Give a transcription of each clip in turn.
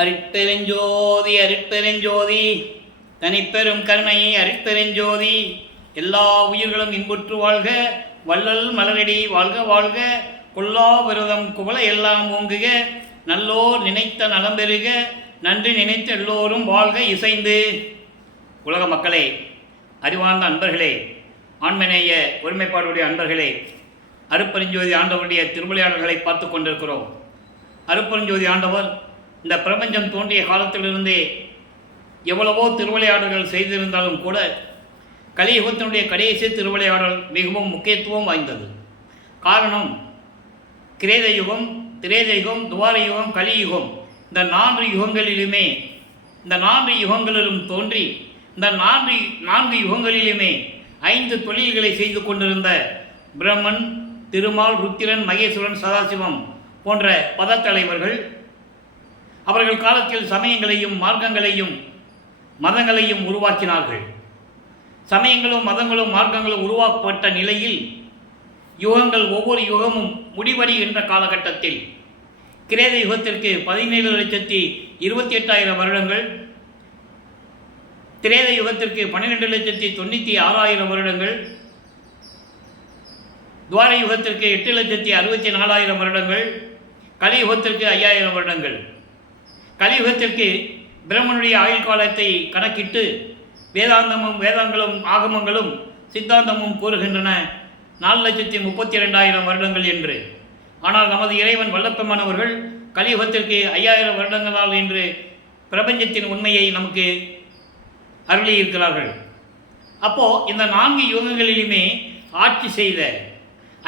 அருட்பெருஞ்சோதி அருட்பெருஞ்சோதி தனிப்பெரும் கருணை அருட்பெருஞ்சோதி. எல்லா உயிர்களும் இன்புற்று வாழ்க, வள்ளல் மலரடி வாழ்க வாழ்க, கொல்லா விரதம் குவள எல்லாம் ஓங்குக, நல்லோர் நினைத்த நலம் பெறுக, நன்றி நினைத்த எல்லோரும் வாழ்க இசைந்து. உலக மக்களே, அறிவார்ந்த அன்பர்களே, ஆண்மநேய ஒருமைப்பாடுடைய அன்பர்களே, அருட்பெருஞ்சோதி ஆண்டவருடைய திருவிளையாடல்களை பார்த்து கொண்டிருக்கிறோம். அருட்பெருஞ்சோதி ஆண்டவர் இந்த பிரபஞ்சம் தோன்றிய காலத்திலிருந்தே எவ்வளவோ திருவிளையாடல்கள் செய்திருந்தாலும் கூட கலியுகத்தினுடைய கடைசி திருவிளையாடல் மிகவும் முக்கியத்துவம் வாய்ந்தது. காரணம், கிரேத யுகம், திரேத யுகம், துவார யுகம், கலியுகம், இந்த 4 யுகங்களிலுமே, இந்த 4 யுகங்களிலும் தோன்றி இந்த 4 யுகங்களிலுமே 5 தொழில்களை செய்து கொண்டிருந்த பிரம்மன், திருமால், ருத்திரன், மகேஸ்வரன், சதாசிவம் போன்ற பதத்தலைவர்கள் அவர்கள் காலத்தில் சமயங்களையும் மார்க்கங்களையும் மதங்களையும் உருவாக்கினார்கள். சமயங்களும் மதங்களும் மார்க்கங்களும் உருவாக்கப்பட்ட நிலையில் யுகங்கள் ஒவ்வொரு யுகமும் முடிவடைகின்ற காலகட்டத்தில் கிரேத யுகத்திற்கு 17,28,000 வருடங்கள், திரேத யுகத்திற்கு 12,96,000 வருடங்கள், துவார யுகத்திற்கு 8,64,000 வருடங்கள், கலியுகத்திற்கு 5,000 வருடங்கள். கலியுகத்திற்கு பிரம்மனுடைய ஆயுள் காலத்தை கணக்கிட்டு வேதாந்தங்களும் ஆகமங்களும் சித்தாந்தமும் கூறுகின்றன 4,32,000 வருடங்கள் என்று. ஆனால் நமது இறைவன் வல்லப்பெருமானவர்கள் கலியுகத்திற்கு 5,000 வருடங்களால் என்று பிரபஞ்சத்தின் உண்மையை நமக்கு அருளியிருக்கிறார்கள். அப்போது இந்த 4 யுகங்களிலுமே ஆட்சி செய்த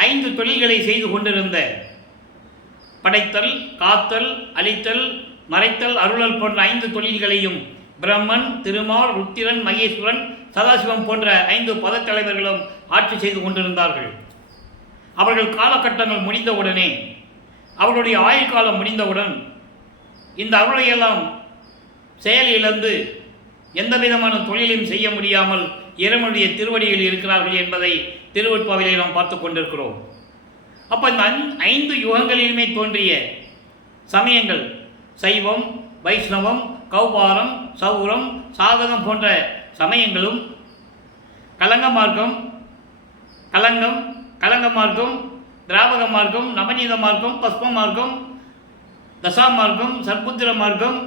5 தொழில்களை செய்து கொண்டிருந்த படைத்தல், காத்தல், அழித்தல், மறைத்தல், அருளல் போன்ற 5 தொழில்களையும் பிரம்மன், திருமால், ருத்திரன், மகேஸ்வரன், சதாசிவம் போன்ற 5 பதத்தலைவர்களும் ஆட்சி செய்து கொண்டிருந்தார்கள். அவர்கள் காலகட்டங்கள் முடிந்தவுடனே, அவர்களுடைய ஆயுள் காலம் முடிந்தவுடன் இந்த அருளையெல்லாம் செயல் இழந்து எந்த விதமான தொழிலையும் செய்ய முடியாமல் இறைவனுடைய திருவடியில் இருக்கிறார்கள் என்பதை திருவெட்பாவிலே நாம் பார்த்து கொண்டிருக்கிறோம். அப்போ இந்த 5 யுகங்களிலுமே தோன்றிய சமயங்கள் சைவம், வைஷ்ணவம், கௌபாரம், சௌரம், சாதகம் போன்ற சமயங்களும் கலங்க மார்க்கம், திராவக மார்க்கம், நவநீத மார்க்கம், பஸ்ம மார்க்கம், தசா மார்க்கம், சர்புத்திர மார்க்கம்,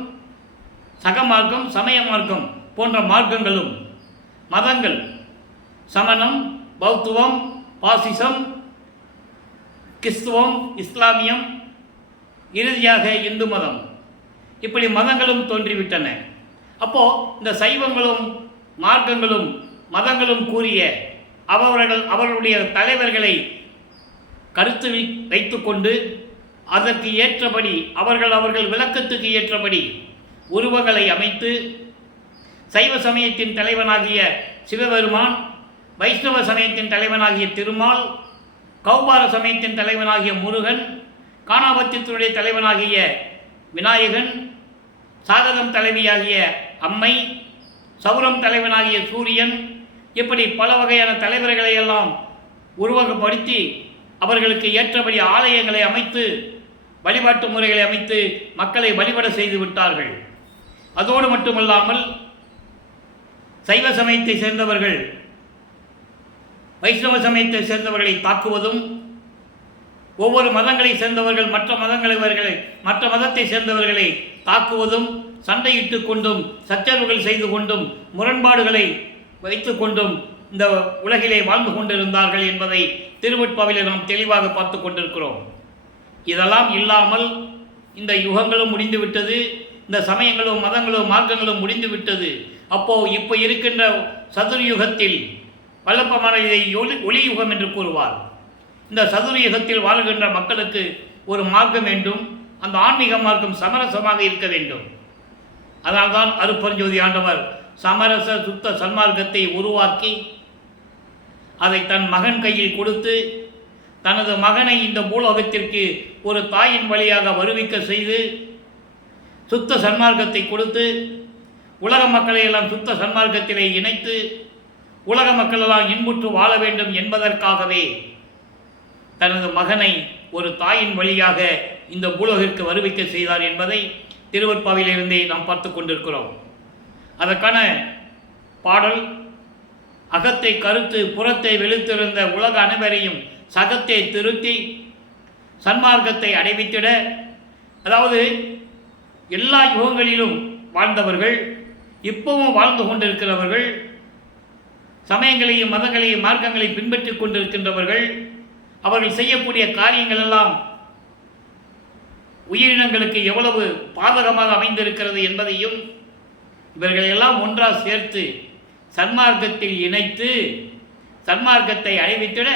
சக மார்க்கம், சமய மார்க்கம் போன்ற மார்க்கங்களும் மதங்கள் சமணம், பௌத்துவம், பாசிசம், கிறிஸ்துவம், இஸ்லாமியம், இறுதியாக இந்து மதம், இப்படி மதங்களும் தோன்றிவிட்டன. அப்போது இந்த சைவங்களும் மார்க்கங்களும் மதங்களும் கூறிய அவர்களுடைய தலைவர்களை கருத்து வைத்து கொண்டு அதற்கு ஏற்றபடி அவர்கள் விளக்கத்துக்கு ஏற்றபடி உருவங்களை அமைத்து சைவ சமயத்தின் தலைவனாகிய சிவபெருமான், வைஷ்ணவ சமயத்தின் தலைவனாகிய திருமால், கௌபார சமயத்தின் தலைவனாகிய முருகன், காணாபத்தியத்தினுடைய தலைவனாகிய விநாயகன், சாதகம் தலைவியாகிய அம்மை, சௌரம் தலைவனாகிய சூரியன், இப்படி பல வகையான தலைவர்களை எல்லாம் உருவகப்படுத்தி அவர்களுக்கு ஏற்றபடி ஆலயங்களை அமைத்து வழிபாட்டு முறைகளை அமைத்து மக்களை வழிபட செய்து விட்டார்கள். அதோடு மட்டுமல்லாமல் சைவ சமயத்தை சேர்ந்தவர்கள் வைஷ்ணவ சமயத்தை சேர்ந்தவர்களை தாக்குவதும், ஒவ்வொரு மதங்களை சேர்ந்தவர்கள் மற்ற மதத்தை சேர்ந்தவர்களை தாக்குவதும், சண்டையிட்டு கொண்டும் சச்சரவுகள் செய்து கொண்டும் முரண்பாடுகளை வைத்து கொண்டும் இந்த உலகிலே வாழ்ந்து கொண்டிருந்தார்கள் என்பதை திருவெட்பாவிலே நாம் தெளிவாக பார்த்து கொண்டிருக்கிறோம். இதெல்லாம் இல்லாமல் இந்த யுகங்களும் முடிந்துவிட்டது, இந்த சமயங்களும் மதங்களும் மார்க்கங்களும் முடிந்துவிட்டது. இப்போ இருக்கின்ற சதுர்யுகத்தில் வல்லப்பமான இதை ஒளி யுகம் என்று கூறுவார். இந்த சதுர்யுகத்தில் வாழ்கின்ற மக்களுக்கு ஒரு மார்க்கம் வேண்டும், அந்த ஆன்மீக மார்க்கம் சமரசமாக இருக்க வேண்டும். அதனால்தான் அருட்பெருஞ்சோதி ஆண்டவர் சமரச சுத்த சன்மார்க்கத்தை உருவாக்கி அதை தன் மகன் கையில் கொடுத்து தனது மகனை இந்த பூலோகத்திற்கு ஒரு தாயின் வழியாக வருவிக்க செய்து சுத்த சன்மார்க்கத்தை கொடுத்து உலக மக்களை எல்லாம் சுத்த சன்மார்க்கத்திலே இணைத்து உலக மக்களெல்லாம் இன்புற்று வாழ வேண்டும் என்பதற்காகவே தனது மகனை ஒரு தாயின் வழியாக இந்த பூலோகிற்கு வருவிக்க செய்தார் என்பதை திருவற்பாவிலிருந்தே நாம் பார்த்து கொண்டிருக்கிறோம். அதற்கான பாடல், அகத்தை கருத்து புறத்தை வெளுத்திருந்த உலக அனைவரையும் சகத்தை திருத்தி சன்மார்க்கத்தை அடைவித்திட, அதாவது எல்லா யுகங்களிலும் வாழ்ந்தவர்கள், இப்பவும் வாழ்ந்து கொண்டிருக்கிறவர்கள், சமயங்களையும் மதங்களையும் மார்க்கங்களை பின்பற்றி கொண்டிருக்கின்றவர்கள், அவர்கள் செய்யக்கூடிய காரியங்கள் எல்லாம் உயிரினங்களுக்கு எவ்வளவு பாதகமாக அமைந்திருக்கிறது என்பதையும் இவர்களெல்லாம் ஒன்றாக சேர்த்து சன்மார்க்கத்தில் இணைத்து சன்மார்க்கத்தை அடைவித்திட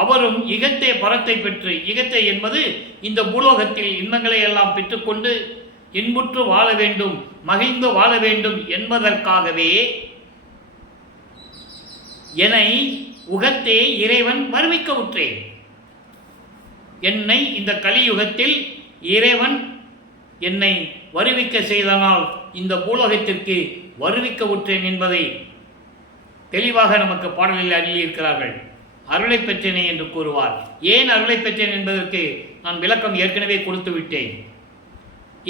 அவரும் இகத்தை பரத்தை பெற்று, இகத்தை என்பது இந்த பூலோகத்தில் இன்பங்களை எல்லாம் பெற்றுக்கொண்டு இன்புற்று வாழ வேண்டும், மகிழ்ந்து வாழ வேண்டும் என்பதற்காகவே என்னை உகத்தே இறைவன் வருவிக்க உற்றேன். என்னை இந்த கலியுகத்தில் இறைவன் என்னை வருவிக்க செய்தனால் இந்த பூலோகத்திற்கு வருவிக்க உற்றேன் என்பதை தெளிவாக நமக்கு பாடலில் அருளியிருக்கிறார்கள். அருளை பெற்றேனே என்று கூறுவார். ஏன் அருளை பெற்றேன் என்பதற்கு நான் விளக்கம் ஏற்கனவே கொடுத்து விட்டேன்.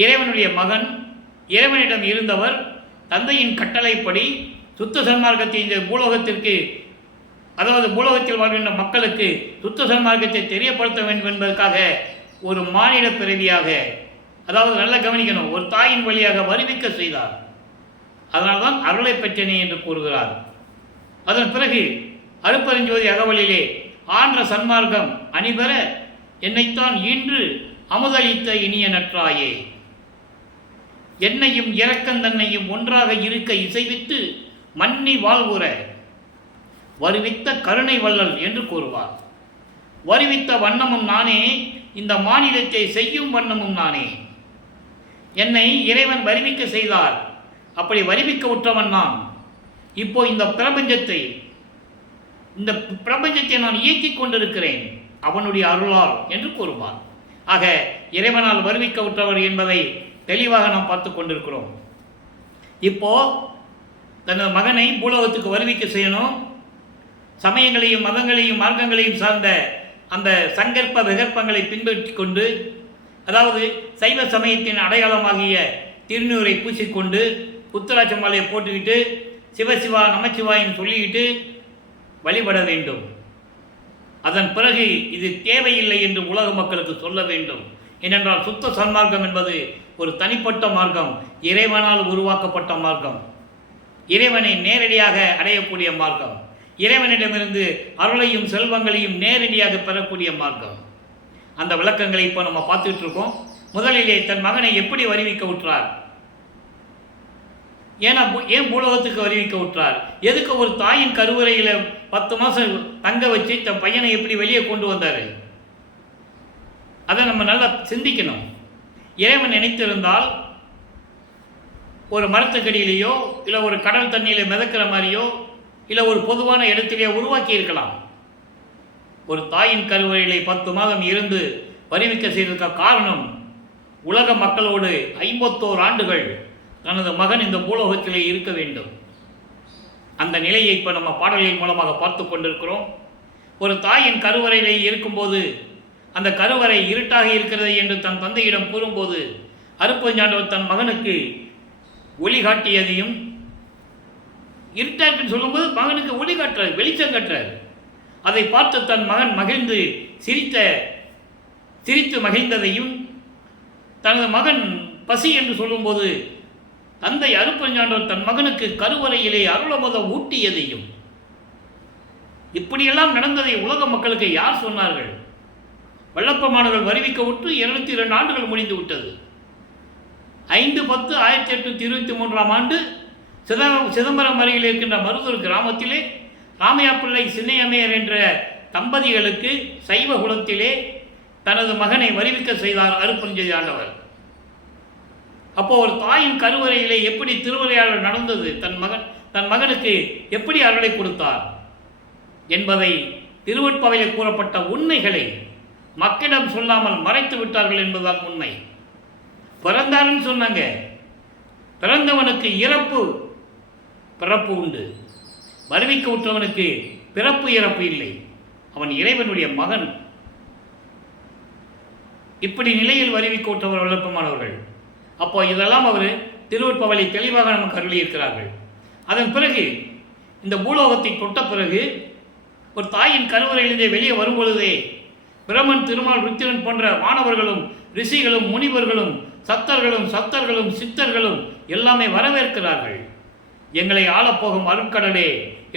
இறைவனுடைய மகன், இறைவனிடம் இருந்தவர், தந்தையின் கட்டளைப்படி சுத்த சன்மார்க்கத்தை இந்த பூலோகத்திற்கு, அதாவது பூலோகத்தில் வாழ்கின்ற மக்களுக்கு சுத்த சன்மார்க்கத்தை தெரியப்படுத்த வேண்டும் என்பதற்காக ஒரு மானிட பிறவியாக, அதாவது நல்ல கவனிக்கணும், ஒரு தாயின் வழியாக வருவிக்க செய்தார். அதனால்தான் அருளை பெற்றேனே என்று கூறுகிறார். அதன் பிறகு அருப்பெருஞ்சோதி அகவலிலே ஆன்ற சன்மார்க்கம் அணிபெற என்னைத்தான் ஈன்று அமுதளித்த இனிய நற்றாயே, என்னையும் இரக்கந்தன்னையும் ஒன்றாக இருக்க இசைவித்து மன்னி வாழ்வுற வருவித்த கருணை வள்ளல் என்று கூறுவார். வருவித்த வண்ணமும் நானே, இந்த மாநிலத்தை செய்யும் வண்ணமும் நானே. என்னை இறைவன் வருவிக்க செய்தார். அப்படி வருவிக்க உற்றவன் நான். இப்போ இந்த பிரபஞ்சத்தை நான் இயக்கிக் கொண்டிருக்கிறேன் அவனுடைய அருளால் என்று கூறுவார். ஆக இறைவனால் வருவிக்க உற்றவர் என்பதை தெளிவாக நாம் பார்த்து கொண்டிருக்கிறோம். இப்போ தனது மகனை பூலோகத்துக்கு வருவிக்க செய்யணும். சமயங்களையும் மதங்களையும் மார்க்கங்களையும் சார்ந்த அந்த சங்கற்ப விகற்பங்களை பின்பற்றி கொண்டு, அதாவது சைவ சமயத்தின் அடையாளமாகிய திருநூரை பூசிக்கொண்டு உத்தராட்ச மாலையை போட்டுக்கிட்டு சிவசிவா நமச்சிவாயின் சொல்லிக்கிட்டு வழிபட வேண்டும். அதன் பிறகு இது தேவையில்லை என்று உலக மக்களுக்கு சொல்ல வேண்டும். ஏனென்றால் சுத்த சன்மார்க்கம் என்பது ஒரு தனிப்பட்ட மார்க்கம், இறைவனால் உருவாக்கப்பட்ட மார்க்கம், இறைவனை நேரடியாக அடையக்கூடிய மார்க்கம், இறைவனிடமிருந்து அருளையும் செல்வங்களையும் நேரடியாக பெறக்கூடிய மார்க்கம். அந்த விளக்கங்களை இப்போ நம்ம பார்த்துட்டு இருக்கோம். முதலிலே தன் மகனை எப்படி வருவிக்க விட்டார்? ஏன் பூலோகத்துக்கு வருவிக்க விட்டார்? எதுக்கு ஒரு தாயின் கருவறையில் 10 மாதம் தங்க வச்சு தன் பையனை எப்படி வெளியே கொண்டு வந்தார்? அதை நம்ம நல்லா சிந்திக்கணும். இறைவன் நினைத்திருந்தால் ஒரு மரத்துக்கடியிலேயோ இல்லை ஒரு கடல் தண்ணியில் மிதக்கிற மாதிரியோ இல்லை ஒரு பொதுவான இடத்திலேயோ உருவாக்கி இருக்கலாம். ஒரு தாயின் கருவறையிலே 10 மாதம் இருந்து வருவிக்க செய்ததற்கு காரணம், உலக மக்களோடு 51 ஆண்டுகள் தனது மகன் இந்த பூலோகத்திலே இருக்க வேண்டும். அந்த நிலையை இப்போ நம்ம பாடலின் மூலமாக பார்த்து கொண்டிருக்கிறோம். ஒரு தாயின் கருவறையிலே இருக்கும்போது அந்த கருவறை இருட்டாக இருக்கிறது என்று தன் தந்தையிடம் கூறும்போது அருட்பெருஞ்சாண்டவர் தன் மகனுக்கு ஒளி காட்டியதையும், இருட்டாக்குன்னு சொல்லும்போது மகனுக்கு ஒளி காட்டுறார், வெளிச்சம் காட்டுறார். அதை பார்த்து தன் மகன் மகிழ்ந்து சிரித்து மகிழ்ந்ததையும், தனது மகன் பசி என்று சொல்லும்போது தந்தை அருட்பெருஞ்சாண்டவர் தன் மகனுக்கு கருவறையிலே அருளமுதம் ஊட்டியதையும், இப்படியெல்லாம் நடந்ததை உலக மக்களுக்கு யார் சொன்னார்கள்? வல்லப்பமானவர்கள் வருவிக்க விட்டு 202 ஆண்டுகள் முடிந்து விட்டது. 5/10/1823 ஆண்டு சிதம்பரம் அருகில் இருக்கின்ற மருதூர் கிராமத்திலே ராமையா பிள்ளை சின்னையம்மையர் என்ற தம்பதிகளுக்கு சைவ குலத்திலே தனது மகனை வருவிக்க செய்தார் அருட்பெருஞ்சோதி ஆண்டவர். அப்போ ஒரு தாயின் கருவறையிலே எப்படி திருவரையாடல் நடந்தது, தன் மகனுக்கு எப்படி அருளை கொடுத்தார் என்பதை திருவற்பாவையில் கூறப்பட்ட உண்மைகளை மக்களிடம் சொல்லாமல் மறைத்து விட்டார்கள் என்பதுதான் உண்மை. பிறந்தாருன்னு சொன்னாங்க. பிறந்தவனுக்கு பிறப்பு உண்டு. வருவிக்க விட்டவனுக்கு பிறப்பு இறப்பு இல்லை. அவன் இறைவனுடைய மகன். இப்படி நிலையில் வருவிக்க விட்டவர் வல்லப்பமானவர்கள். அப்போ இதெல்லாம் அவர் திருவருட்பாவை தெளிவாக நமக்கு அருளியிருக்கிறார்கள். அதன் பிறகு இந்த பூலோகத்தை தொட்ட பிறகு ஒரு தாயின் கருவறையிலிருந்தே வெளியே வரும்பொழுதே பிரமன், திருமால், ருத்திரன் போன்ற வானவர்களும் ரிஷிகளும் முனிவர்களும் சத்தர்களும் சித்தர்களும் எல்லாமே வரவேற்கிறார்கள். எங்களை ஆளப்போகும் அருட்கடலே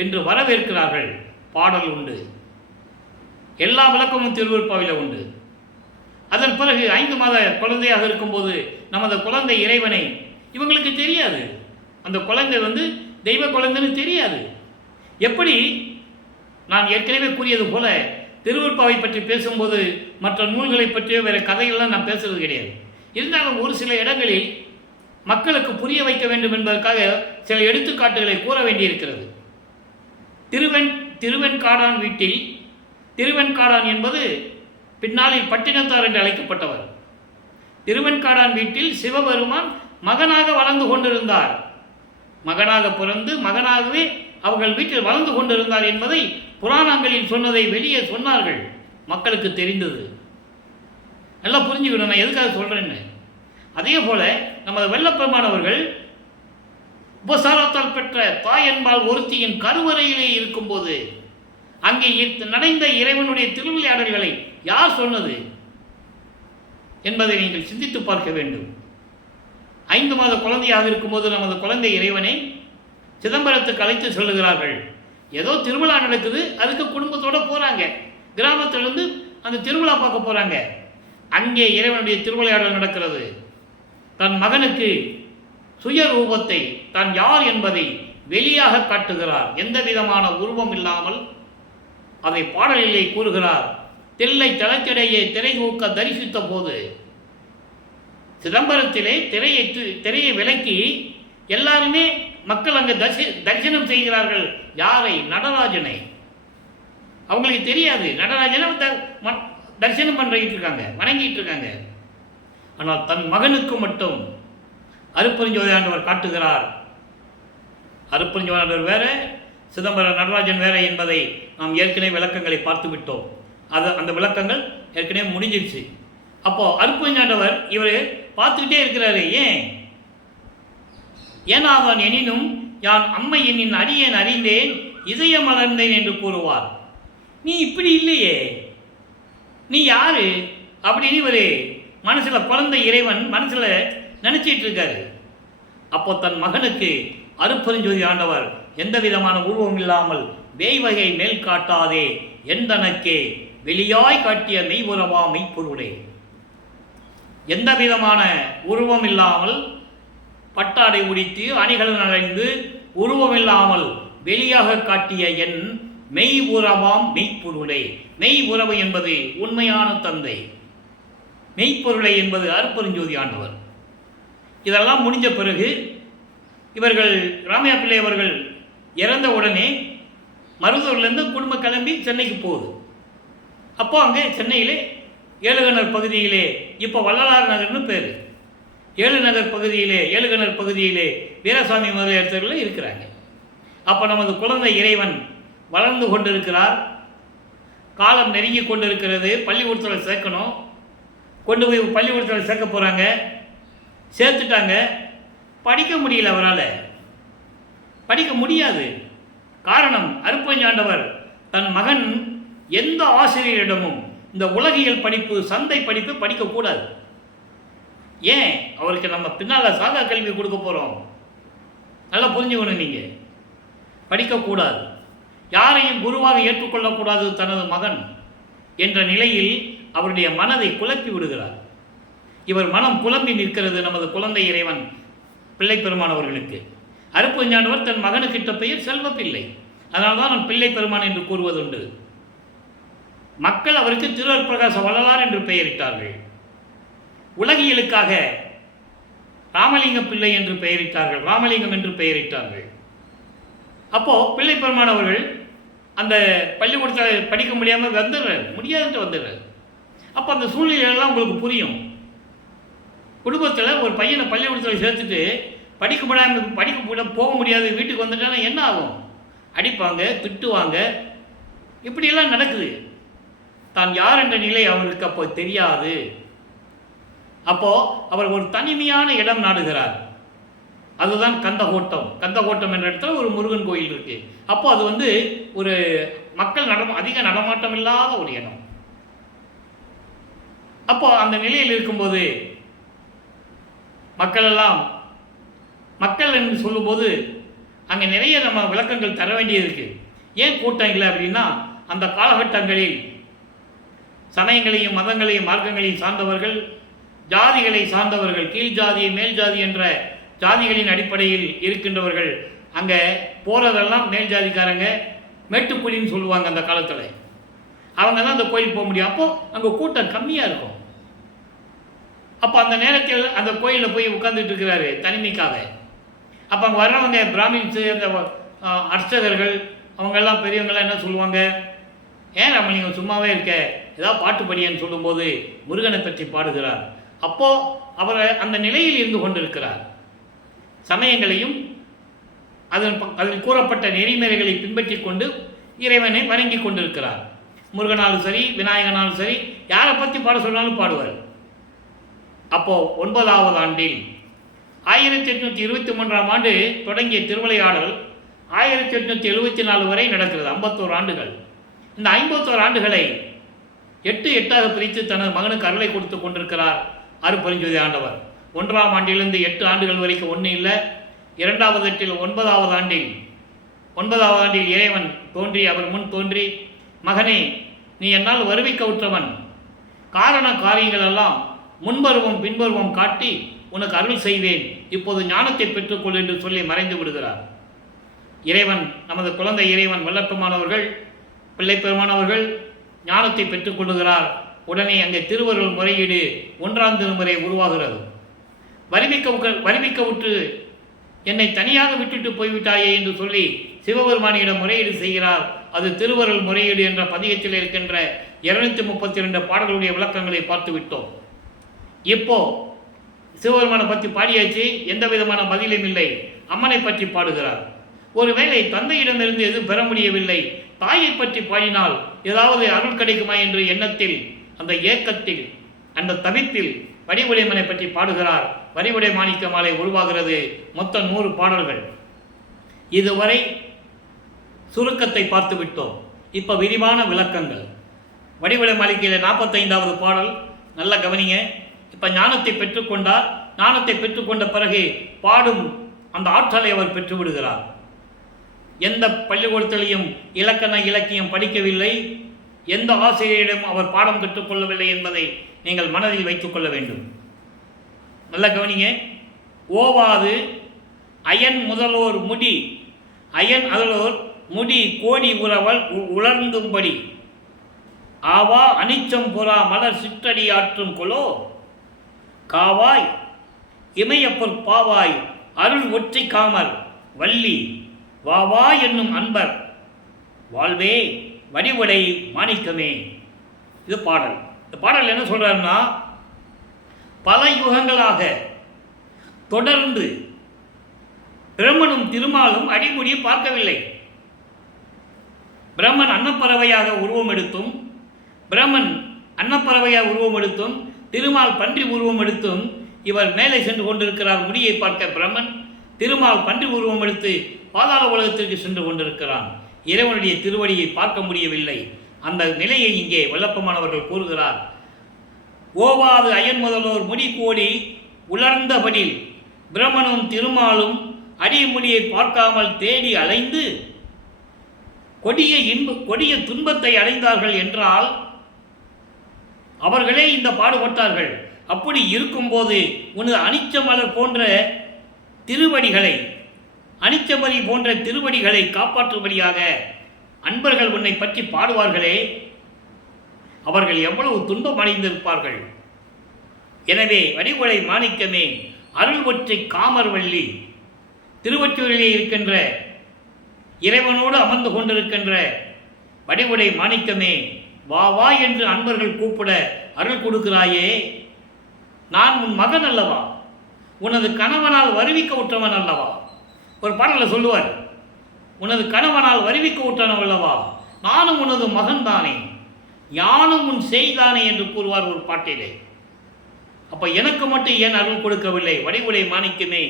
என்று வரவேற்கிறார்கள். பாடல் உண்டு, எல்லா விளக்கமும் திருவருட்பாவில உண்டு. அதன் பிறகு 5 மாத குழந்தையாக இருக்கும்போது நமது குழந்தை இறைவனை இவங்களுக்கு தெரியாது. அந்த குழந்தை தெய்வ குழந்தைன்னு தெரியாது. எப்படி நான் ஏற்கனவே கூறியது போல திருவருட்பாவை பற்றி பேசும்போது மற்ற நூல்களை பற்றியோ வேறு கதைகள்லாம் நான் பேசுறது கிடையாது. இருந்தாலும் ஒரு சில இடங்களில் மக்களுக்கு புரிய வைக்க வேண்டும் என்பதற்காக சில எடுத்துக்காட்டுகளை கூற வேண்டியிருக்கிறது. திருவெண்காடான் வீட்டில், திருவெண்காடான் என்பது பின்னாளில் பட்டினத்தார் என்று அழைக்கப்பட்டவர். திருவெண்காடான் வீட்டில் சிவபெருமான் மகனாக வளர்ந்து கொண்டிருந்தார். மகனாக பிறந்து மகனாகவே அவர்கள் வீட்டில் வளர்ந்து கொண்டிருந்தார் என்பதை புராணங்களில் சொன்னதை வெளியே சொன்னார்கள். மக்களுக்கு தெரிந்தது. நல்லா புரிஞ்சுக்கணும் நான் எதுக்காக சொல்கிறேன்னு. அதே போல நமது வெள்ளப்பெருமான் அவர்கள் உபசாரத்தால் பெற்ற தாய் என்பால் ஒருத்தியின் கருவறையிலே இருக்கும்போது அங்கே நடந்த இறைவனுடைய திருவிளையாடல்களை யார் சொன்னது என்பதை நீங்கள் சிந்தித்து பார்க்க வேண்டும். 5 மாத குழந்தையாக இருக்கும்போது நமது குழந்தை இறைவனை சிதம்பரத்துக்கு அழைத்து சொல்லுகிறார்கள். ஏதோ திருவிழா நடக்குது, அதுக்கு குடும்பத்தோடு போகிறாங்க. கிராமத்திலிருந்து அந்த திருவிழா பார்க்க போகிறாங்க. அங்கே இறைவனுடைய திருவிளையாடல் நடக்கிறது. தன் மகனுக்கு சுய ரூபத்தை, தான் யார் என்பதை வெளியாக காட்டுகிறார். எந்த விதமான உருவம் இல்லாமல் அதை பாடலிலே கூறுகிறார். தில்லை தளத்திடையே திரை தூக்க தரிசித்த போது சிதம்பரத்திலே திரையை விலக்கி எல்லாருமே மக்கள் அங்கே தரிசனம் செய்கிறார்கள். யாரை? நடராஜனை. அவங்களுக்கு தெரியாது நடராஜனை தரிசனம் பண்ணிட்டு இருக்காங்க, வணங்கிட்டு இருக்காங்க. ஆனால் தன் மகனுக்கு மட்டும் அருட்பெருஞ்சோதியாண்டவர் காட்டுகிறார். அருட்பெருஞ்சோதியாண்டவர் வேற, சிதம்பரம் நடராஜன் வேற என்பதை நாம் ஏற்கனவே விளக்கங்களை பார்த்து விட்டோம். அந்த விளக்கங்கள் ஏற்கனவே முடிஞ்சிருச்சு. அப்போ அருட்பெருஞ்சோதியாண்டவர் இவர் பார்த்துக்கிட்டே இருக்கிறாரு. ஏனாதான் எனினும் யான் அம்மை என்னின் அடியேன் அறிந்தேன் இதய மலர்ந்தேன் என்று கூறுவார். நீ இப்படி இல்லையே, நீ யாரு அப்படின்னு இவர் மனசில் குழந்தை இறைவன் மனசில் நினச்சிட்டு இருக்காரு. அப்போ தன் மகனுக்கு அருட்பெருஞ்சோதி ஆண்டவர் எந்த விதமான உருவம் இல்லாமல் வேய்வகை மேல் காட்டாதே எந்தனக்கே வெளியாய் காட்டிய மெய் உறவா மெய்ப்பொருளே, எந்த விதமான உருவம் இல்லாமல் பட்டாடை உடித்து அணிகள் அடைந்து உருவமில்லாமல் வெளியாக காட்டிய என் மெய் உறவாம் மெய்ப்பொருளே. மெய் உறவு என்பது உண்மையான தந்தை, மெய்ப்பொருளை என்பது அருட்பெருஞ்சோதி ஆண்டவர். இதெல்லாம் முடிஞ்ச பிறகு இவர்கள் ராமையா பிள்ளை அவர்கள் இறந்த உடனே மருதூர்லேருந்து குடும்பம் கிளம்பி சென்னைக்கு போகுது. அப்போ அங்கே சென்னையிலே ஏழுகணர் பகுதியிலே, இப்போ வள்ளலார் நகர்னு பேர், ஏழுகணர் பகுதியிலே வீரசாமி முதலியார் இருக்கிறாங்க. அப்போ நமது குழந்தை இறைவன் வளர்ந்து கொண்டிருக்கிறார். காலம் நெருங்கி கொண்டிருக்கிறது. பள்ளிக்கூடத்தில் சேர்க்கணும். கொண்டு போய் பள்ளிக்கூடத்தில் சேர்க்க போகிறாங்க. சேர்த்துட்டாங்க. படிக்க முடியல, அவரால் படிக்க முடியாது. காரணம், அருட்பெருஞ்சாண்டவர் தன் மகன் எந்த ஆசிரியரிடமும் இந்த உலகியல் படிப்பு, சந்தை படிப்பு படிக்கக்கூடாது. ஏன்? அவருக்கு நம்ம பின்னால் சாதா கல்வி கொடுக்க போகிறோம். நல்லா புரிஞ்சுக்கணும். நீங்கள் படிக்கக்கூடாது, யாரையும் குருவாக ஏற்றுக்கொள்ளக்கூடாது தனது மகன் என்ற நிலையில் அவருடைய மனதை குழப்பி விடுகிறார். இவர் மனம் குழம்பி நிற்கிறது நமது குழந்தை இறைவன் பிள்ளை பெருமான் அவர்களுக்கு. அருட்பெருஞ்சாண்டவர் தன் மகனுக்கிட்ட பெயர் செல்வப்பிள்ளை. அதனால்தான் நான் பிள்ளை பெருமான் என்று கூறுவதுண்டு. மக்கள் அவருக்கு திருவருட்பிரகாச வள்ளலார் என்று பெயரிட்டார்கள். உலகியலுக்காக ராமலிங்கம் பிள்ளை என்று பெயரிட்டார்கள், ராமலிங்கம் என்று பெயரிட்டார்கள். அப்போது பிள்ளை பெருமான் அவர்கள் அந்த பள்ளிக்கூடத்தில் படிக்க முடியாமல் முடியாதுன்ட்டு வந்துடுறாரு. அப்போ அந்த சூழ்நிலையெல்லாம் உங்களுக்கு புரியும். குடும்பத்தில் ஒரு பையனை பள்ளிக்கூடத்தில் சேர்த்துட்டு படிக்க போக முடியாது, வீட்டுக்கு வந்துட்டானா என்ன ஆகும்? அடிப்பாங்க, திட்டுவாங்க, இப்படியெல்லாம் நடக்குது. தான் யார் என்ற நிலை அவருக்கு அப்போ தெரியாது. அப்போது அவர் ஒரு தனிமையான இடம் நாடுகிறார். அதுதான் கந்தகோட்டம். கந்தகோட்டம் என்ற இடத்துல ஒரு முருகன் கோயில் இருக்குது. அப்போ அது வந்து ஒரு மக்கள் அதிக நடமாட்டம் இல்லாத ஒரு இடம். அப்போ அந்த நிலையில் இருக்கும்போது மக்கள் என்று சொல்லும்போது அங்கே நிறைய நம்ம விளக்கங்கள் தர வேண்டியது இருக்குது. ஏன் கூட்டம் இல்லை அப்படின்னா, அந்த காலகட்டங்களில் சமயங்களையும் மதங்களையும் மார்க்கங்களையும் சார்ந்தவர்கள், ஜாதிகளை சார்ந்தவர்கள், கீழ் ஜாதி மேல் ஜாதி என்ற ஜாதிகளின் அடிப்படையில் இருக்கின்றவர்கள் அங்கே போகிறதெல்லாம் மேல் ஜாதிக்காரங்க, மேட்டுக்குழின்னு சொல்லுவாங்க. அந்த காலத்தில் அவங்க தான் அந்த கோயில் போக முடியும். அப்போது அங்கே கூட்டம் கம்மியாக இருக்கும். அப்போ அந்த நேரத்தில் அந்த கோயிலில் போய் உட்காந்துட்டு இருக்கிறாரு தனிமைக்காக. அப்போ அங்கே வர்றவங்க பிராமின்ஸு, அந்த அர்ச்சகர்கள், அவங்கெல்லாம் பெரியவங்கெல்லாம் என்ன சொல்லுவாங்க, ஏன் நம்ம நீங்கள் சும்மாவே இருக்க, ஏதாவது பாட்டு படியன்னு சொல்லும்போது முருகனை பற்றி பாடுகிறார். அப்போது அவர் அந்த நிலையில் இருந்து கொண்டிருக்கிறார். சமயங்களையும் அதில் கூறப்பட்ட நெறிமுறைகளை பின்பற்றி கொண்டு இறைவனை வணங்கி கொண்டிருக்கிறார். முருகனாலும் சரி, விநாயகனாலும் சரி, யாரை பற்றி பாட சொன்னாலும் பாடுவார். அப்போது 9வது ஆண்டில் 1823ஆம் ஆண்டு தொடங்கிய திருவிளையாடல் 1874 வரை நடக்கிறது. 51 ஆண்டுகள். இந்த 51 ஆண்டுகளை 8 பிரித்து தனது மகனுக்கு அருளை கொடுத்து கொண்டிருக்கிறார் அருட்பெருஞ்சோதி ஆண்டவர். 1ஆம் ஆண்டிலிருந்து 8 ஆண்டுகள் வரைக்கும் ஒன்றும் இல்லை. 2வது எட்டில் 9வது ஆண்டில் இறைவன் தோன்றி அவர் முன் தோன்றி, மகனே, நீ என்னால் வருவிக்க உற்றவன், காரண காரியங்கள் எல்லாம் முன்பருவம் பின்பருவம் காட்டி உனக்கு அருள் செய்வேன், இப்போது ஞானத்தை பெற்றுக்கொள் என்று சொல்லி மறைந்து விடுகிறார். இறைவன், நமது குழந்தை இறைவன் வல்லப்பெருமானவர்கள், பிள்ளை பெருமானவர்கள் ஞானத்தை பெற்றுக்கொள்ளுகிறார். உடனே அங்கே திருவருள் முறையீடு 1ஆம் திருமுறை உருவாகிறது. வருவிக்க விட்டு என்னை தனியாக விட்டுட்டு போய்விட்டாயே என்று சொல்லி சிவபெருமானியிடம் முறையீடு செய்கிறார். அது திருவருள் முறையீடு என்ற பதிகத்தில் இருக்கின்ற 232 பாடல்களுடைய விளக்கங்களை பார்த்து விட்டோம். இப்போ சிவபெருமானை பற்றி பாடியாச்சு, எந்த விதமான பதிலும் இல்லை. அம்மனை பற்றி பாடுகிறார். ஒருவேளை தந்தையிடமிருந்து எதுவும் பெற முடியவில்லை, தாயை பற்றி பாடினால் ஏதாவது அருள் கிடைக்குமா என்ற எண்ணத்தில், அந்த ஏக்கத்தில், அந்த தவிப்பில் வடிவுடைமனை பற்றி பாடுகிறார். வடிவுடை மாணிக்க மாலை உருவாகிறது. மொத்தம் 100 பாடல்கள். இதுவரை சுருக்கத்தை பார்த்து விட்டோம். இப்போ விரிவான விளக்கங்கள். வடிவுடை மாளிகையில் 45வது பாடல், நல்ல கவனிங்க. இப்போ ஞானத்தை பெற்றுக்கொண்டார். ஞானத்தை பெற்றுக்கொண்ட பிறகு பாடும் அந்த ஆற்றலை அவர் பெற்று விடுகிறார். எந்த பள்ளிக்கூடத்திலையும் இலக்கியம் படிக்கவில்லை, எந்த ஆசிரியரிடம் அவர் பாடம் கற்றுக்கொள்ளவில்லை என்பதை நீங்கள் மனதில் வைத்துக் கொள்ள வேண்டும். நல்ல கவனிங்க. ஓவாது அயன் முதலோர் முடி, அயன் அதலோர் முடி கோடி உறவல் உலர்ந்தும்படி, ஆவா அனிச்சம் புறா மலர் சிற்றடி ஆற்றும் கொலோ, காவாய் இமயப்பொற் பாவாய் அருள் ஒற்றை காமர் வள்ளி, வாவா என்னும் அன்பர் வாழ்வே வடிவுடை மாணிக்கமே. இது பாடல். இந்த பாடல் என்ன சொல்றாருன்னா, பல யுகங்களாக தொடர்ந்து பிரம்மனும் திருமாலும் அடிமுடியை பார்க்கவில்லை. பிரம்மன் அன்னப்பறவையாக உருவம் எடுத்தும் திருமால் பன்றி உருவம் எடுத்தும் இவர் மேலே சென்று கொண்டிருக்கிறார். முடியை பார்க்க பிரம்மன், திருமால் பன்றி உருவம் எடுத்து பாதாள உலகத்திற்கு சென்று கொண்டிருக்கிறான். இறைவனுடைய திருவடியை பார்க்க முடியவில்லை. அந்த நிலையை இங்கே வல்லப்பமானவர்கள் கூறுகிறார். ஓவாது அயன் முதலோர் முடி கோடி உலர்ந்தபடில் பிரம்மனும் திருமாலும் அடிமுடியை பார்க்காமல் தேடி அலைந்து கொடிய துன்பத்தை அடைந்தார்கள் என்றால் அவர்களே இந்த பாடுபட்டார்கள். அப்படி இருக்கும்போது உனது அனிச்சமலர் போன்ற திருவடிகளை, அனிச்சமரி போன்ற திருவடிகளை காப்பாற்றும்படியாக அன்பர்கள் உன்னை பற்றி பாடுவார்களே, அவர்கள் எவ்வளவு துன்பம் அடைந்திருப்பார்கள். எனவே வடிவுடை மாணிக்கமே, அருள் ஒற்றை காமர்வள்ளி, திருவொற்றியூரிலே இருக்கின்ற இறைவனோடு அமர்ந்து கொண்டிருக்கின்ற வடிவுடை மாணிக்கமே, வா வா என்று அன்பர்கள் கூப்பிட அருள் கொடுக்கிறாயே. நான் உன் மகன் அல்லவா, உனது கணவனால் வருவிக்க உற்றவன் அல்லவா. ஒரு பாடலில் சொல்லுவார், உனது கணவனால் வருவிக்க உற்றவன் அல்லவா, நானும் உனது மகன் தானே, யானும் உன் செய்தானே என்று கூறுவார் ஒரு பாட்டிலே. அப்போ எனக்கு மட்டும் ஏன் அருள் கொடுக்கவில்லை? வடிவுடை மாணிக்கமே,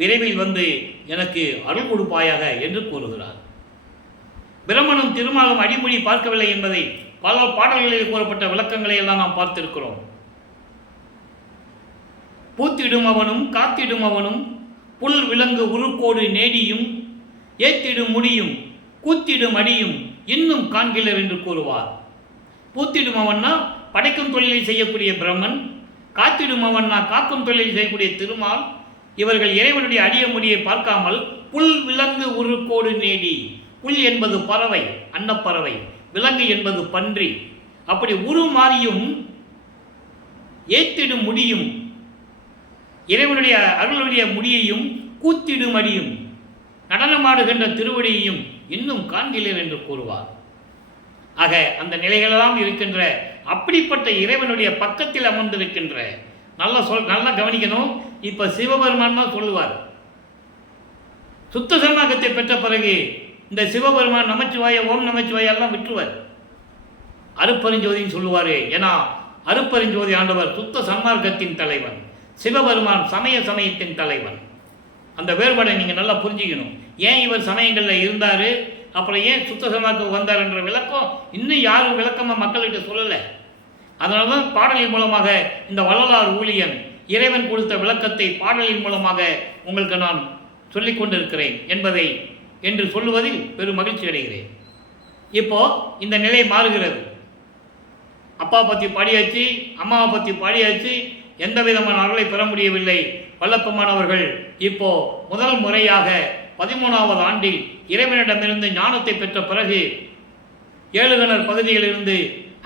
விரைவில் வந்து எனக்கு அருள் கொடுப்பாயாக என்று கூறுகிறார். பிரம்மனும் திருமாலும் அடிமொழி பார்க்கவில்லை என்பதை பல பாடல்களில் கூறப்பட்ட விளக்கங்களை எல்லாம் நாம் பார்த்திருக்கிறோம். பூத்திடும் அவனும் காத்திடும் அவனும் புல் விலங்கு உருக்கோடு நேடியும் ஏத்திடும் முடியும் கூத்திடும் அடியும் இன்னும் காண்கிலர் என்று கூறுவார். பூத்திடும் அவன்னா படைக்கும் தொழிலை செய்யக்கூடிய பிரம்மன், காத்திடும் அவன்னா காக்கும் தொழிலை செய்யக்கூடிய திருமால், இவர்கள் இறைவனுடைய அடிய முடியை பார்க்காமல் புல் விலங்கு உருக்கோடு நேடி, புல் என்பது பறவை, அன்னப்பறவை, விலங்கு என்பது பன்றி, அப்படி உருமாறியும் ஏத்திடும் முடியும், இறைவனுடைய அருளுடைய முடியையும் கூத்திடும் அடியும் நடனமாடுகின்ற திருவடியையும் இன்னும் காண்கிறீர் என்று கூறுவார். ஆக அந்த நிலைகளெல்லாம் இருக்கின்ற அப்படிப்பட்ட இறைவனுடைய பக்கத்தில் அமர்ந்திருக்கின்ற நல்லா கவனிக்கணும். இப்ப சிவபெருமான் தான் சொல்லுவார். சுத்த சன்மார்க்கத்தை பெற்ற பிறகு இந்த சிவபெருமான் நமச்சிவாய ஓம் நமச்சிவாய எல்லாம் விட்டுருவார். அருப்பெருஞ்சோதின்னு சொல்லுவார். ஏன்னா அருப்பெருஞ்சோதி ஆண்டவர் சுத்த சன்மார்க்கத்தின் தலைவன், சிவபெருமான் சமயத்தின் தலைவன். அந்த வேறுபாடை நீங்கள் நல்லா புரிஞ்சுக்கணும். ஏன் இவர் சமயங்களில் இருந்தார், அப்புறம் ஏன் சுத்த சன்மார்க்கம் வந்தார் என்ற விளக்கம் இன்னும் யாரும் விளக்கமாக மக்கள்கிட்ட சொல்லலை. அதனால தான் பாடலின் மூலமாக இந்த வள்ளலார் ஊழியன் இறைவன் கொடுத்த விளக்கத்தை பாடலின் மூலமாக உங்களுக்கு நான் சொல்லிக் கொண்டிருக்கிறேன் என்பதை என்று சொல்லுவதில் பெரும் மகிழ்ச்சி அடைகிறேன். இப்போ இந்த நிலை மாறுகிறது. அப்பா பற்றி பாடியாச்சு, அம்மாவை பற்றி பாடியாச்சு, எந்த விதமான அருளை பெற முடியவில்லை. வல்லப்பமானவர்கள் இப்போ முதல் முறையாக 13வது ஆண்டில் இறைவனிடமிருந்து ஞானத்தை பெற்ற பிறகு ஏழுகணர் பகுதியிலிருந்து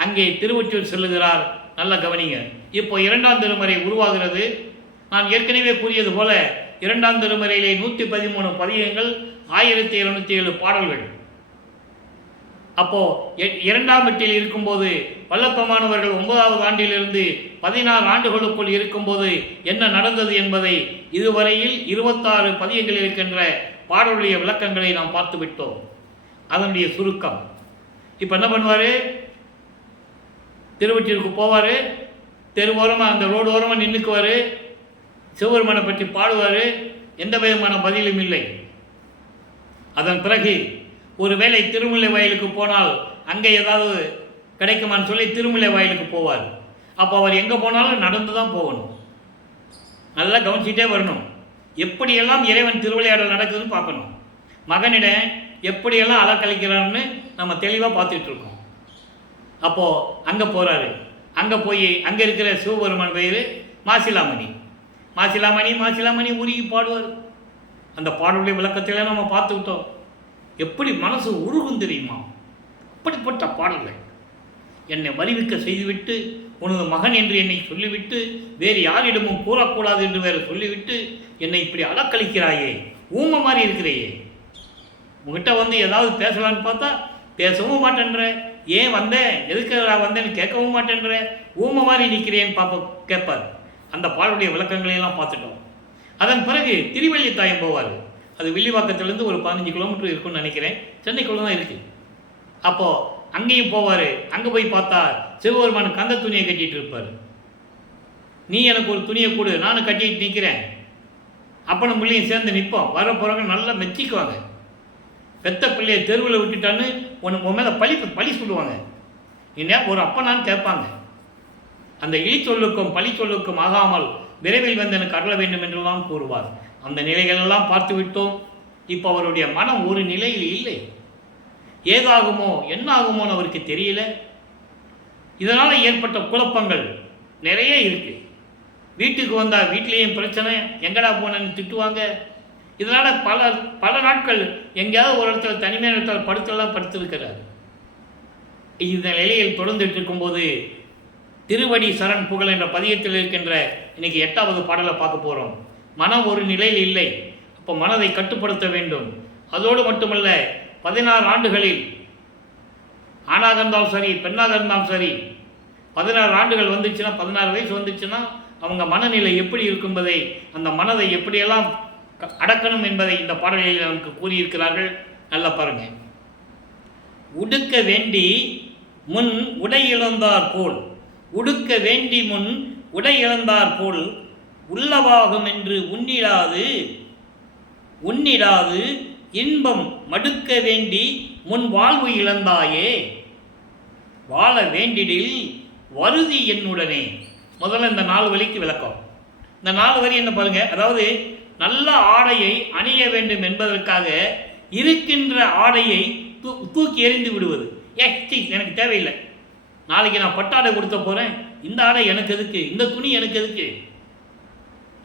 அங்கே திருவொற்றியூர் செல்லுகிறார். நல்ல கவனிங்க. இப்போ 2ஆம் திருமுறை உருவாகிறது. நான் ஏற்கனவே கூறியது போல 2ஆம் திருமுறையிலே 113 பதிகங்கள், 1707 பாடல்கள். அப்போ 2ஆம் எட்டில் இருக்கும்போது வல்லப்பமானவர்கள் 9வது ஆண்டிலிருந்து 16 ஆண்டுகளுக்குள் இருக்கும்போது என்ன நடந்தது என்பதை இதுவரையில் 26 பதிகங்கள் இருக்கின்ற பாடலுடைய விளக்கங்களை நாம் பார்த்து விட்டோம். அதனுடைய சுருக்கம். இப்போ என்ன பண்ணுவார்? திருவொற்றியூருக்கு போவார். தெருவோரமாக அந்த ரோடு ஓரமாக நின்றுக்குவார். சிவபெருமானை பற்றி பாடுவார். எந்த விதமான பதிலும் இல்லை. அதன் பிறகு ஒருவேளை திருமுல்லை வயலுக்கு போனால் அங்கே ஏதாவது கிடைக்குமான்னு சொல்லி திருமுல்லை வயலுக்கு போவார். அப்போ அவர் எங்கே போனாலும் நடந்து தான் போகணும். நல்லா கவனிச்சிட்டே வரணும். எப்படியெல்லாம் இறைவன் திருவிளையாடல் நடக்குதுன்னு பார்க்கணும். மகனிடம் எப்படியெல்லாம் அலக்கழிக்கிறான்னு நம்ம தெளிவாக பார்த்துட்ருக்கோம். அப்போது அங்கே போகிறாரு. அங்கே போய் அங்கே இருக்கிற சிவபெருமான் பேர் மாசிலாமணி. மாசிலாமணி உருகி பாடுவார். அந்த பாடலுடைய விளக்கத்தில் நம்ம பார்த்துக்கிட்டோம். எப்படி மனசு உருகும் தெரியுமா? அப்படிப்பட்ட பாடல்கள். என்னை வருவிக்க செய்துவிட்டு உனது மகன் என்று என்னை சொல்லிவிட்டு வேறு யாரிடமும் கூறக்கூடாது என்று வேறு சொல்லிவிட்டு என்னை இப்படி அலக்களிக்கிறாயே, ஊமை மாதிரி இருக்கிறையே, உங்ககிட்ட வந்து ஏதாவது பேசலான்னு பார்த்தா பேசவும் மாட்டேன்ற, ஏன் வந்தேன் எதுக்கு வந்தேன்னு கேட்கவும் மாட்டேன்ற, ஊமை மாதிரி நிற்கிறேன்னு கேட்பார். அந்த பாடலுடைய விளக்கங்களையெல்லாம் பார்த்துட்டோம். அதன் பிறகு திருவள்ளித்தாயம் போவார். அது வில்லிவாக்கத்திலேருந்து ஒரு 15 கிலோமீட்டர் இருக்குன்னு நினைக்கிறேன். சென்னைக்குள்ளே தான் இருக்குது. அப்போது அங்கேயும் போவார். அங்கே போய் பார்த்தா சிவபெருமான் கந்த துணியை கட்டிகிட்டு இருப்பார். நீ எனக்கு ஒரு துணியை கொடு, நானும் கட்டிட்டு நிற்கிறேன். அப்பனும் பிள்ளையும் சேர்ந்து நிற்போம். வர போகிறவங்க நல்லா மெச்சிக்குவாங்க. பெத்த பிள்ளையை தெருவில் விட்டுட்டான்னு உன் மேலே பழி சொல்லுவாங்க. இன்னும் ஒரு அப்பனான்னு கேட்பாங்க. அந்த இழி சொல்லுக்கும் பழி சொல்லுக்கும் ஆகாமல் விரைவில் வந்து எனக்கு அருள வேண்டும் என்றெல்லாம் கூறுவார். அந்த நிலைகளெல்லாம் பார்த்து விட்டோம். இப்போ அவருடைய மனம் ஒரு நிலையில் இல்லை. ஏதாகுமோ என்ன ஆகுமோன்னு அவருக்கு தெரியல. இதனால் ஏற்பட்ட குழப்பங்கள் நிறைய இருக்குது. வீட்டுக்கு வந்தால் வீட்லேயும் பிரச்சனை, எங்கடா போனேன்னு திட்டுவாங்க. இதனால் பல நாட்கள் எங்கேயாவது ஒரு இடத்துல தனிமையான இடத்துல படுத்திருக்கிறார். இந்த நிலையில் தொடர்ந்துட்டு இருக்கும்போது திருவடி சரண் புகழ் என்ற பதியத்தில் இருக்கின்ற இன்னைக்கு 8வது பாடலை பார்க்க போகிறோம். மனம் ஒரு நிலையில் இல்லை. அப்போ மனதை கட்டுப்படுத்த வேண்டும். அதோடு மட்டுமல்ல, 16 ஆண்டுகளில் ஆணாக இருந்தாலும் சரி பெண்ணாக இருந்தாலும் சரி 16 ஆண்டுகள் வந்துச்சுன்னா, 16 வயசு வந்துச்சுன்னா அவங்க மனநிலை எப்படி இருக்கும்பதை, அந்த மனதை எப்படியெல்லாம் அடக்கணும் என்பதை இந்த பாடல்களில் நமக்கு கூறியிருக்கிறார்கள். நல்லா பாருங்க. உடுக்க வேண்டி முன் உடை இழந்தார் போல், உடுக்க வேண்டி முன் உடை இழந்தார் போல் உள்ளவாகும் என்று உன்னிடாது இன்பம் மடுக்க வேண்டி முன் வாழ்வு இழந்தாயே. வாழ வேண்டிடில் வருதி என்னுடனே. முதல்ல இந்த 4 வரிக்கு விளக்கம். இந்த 4 வரி என்ன பாருங்க, அதாவது நல்ல ஆடையை அணிய வேண்டும் என்பதற்காக இருக்கின்ற ஆடையை தூக்கி எறிந்து விடுவது. எனக்கு தேவையில்லை, நாளைக்கு நான் பட்டாடை கொடுத்த போகிறேன், இந்த ஆடை எனக்கு எதுக்கு, இந்த துணி எனக்கு எதுக்கு,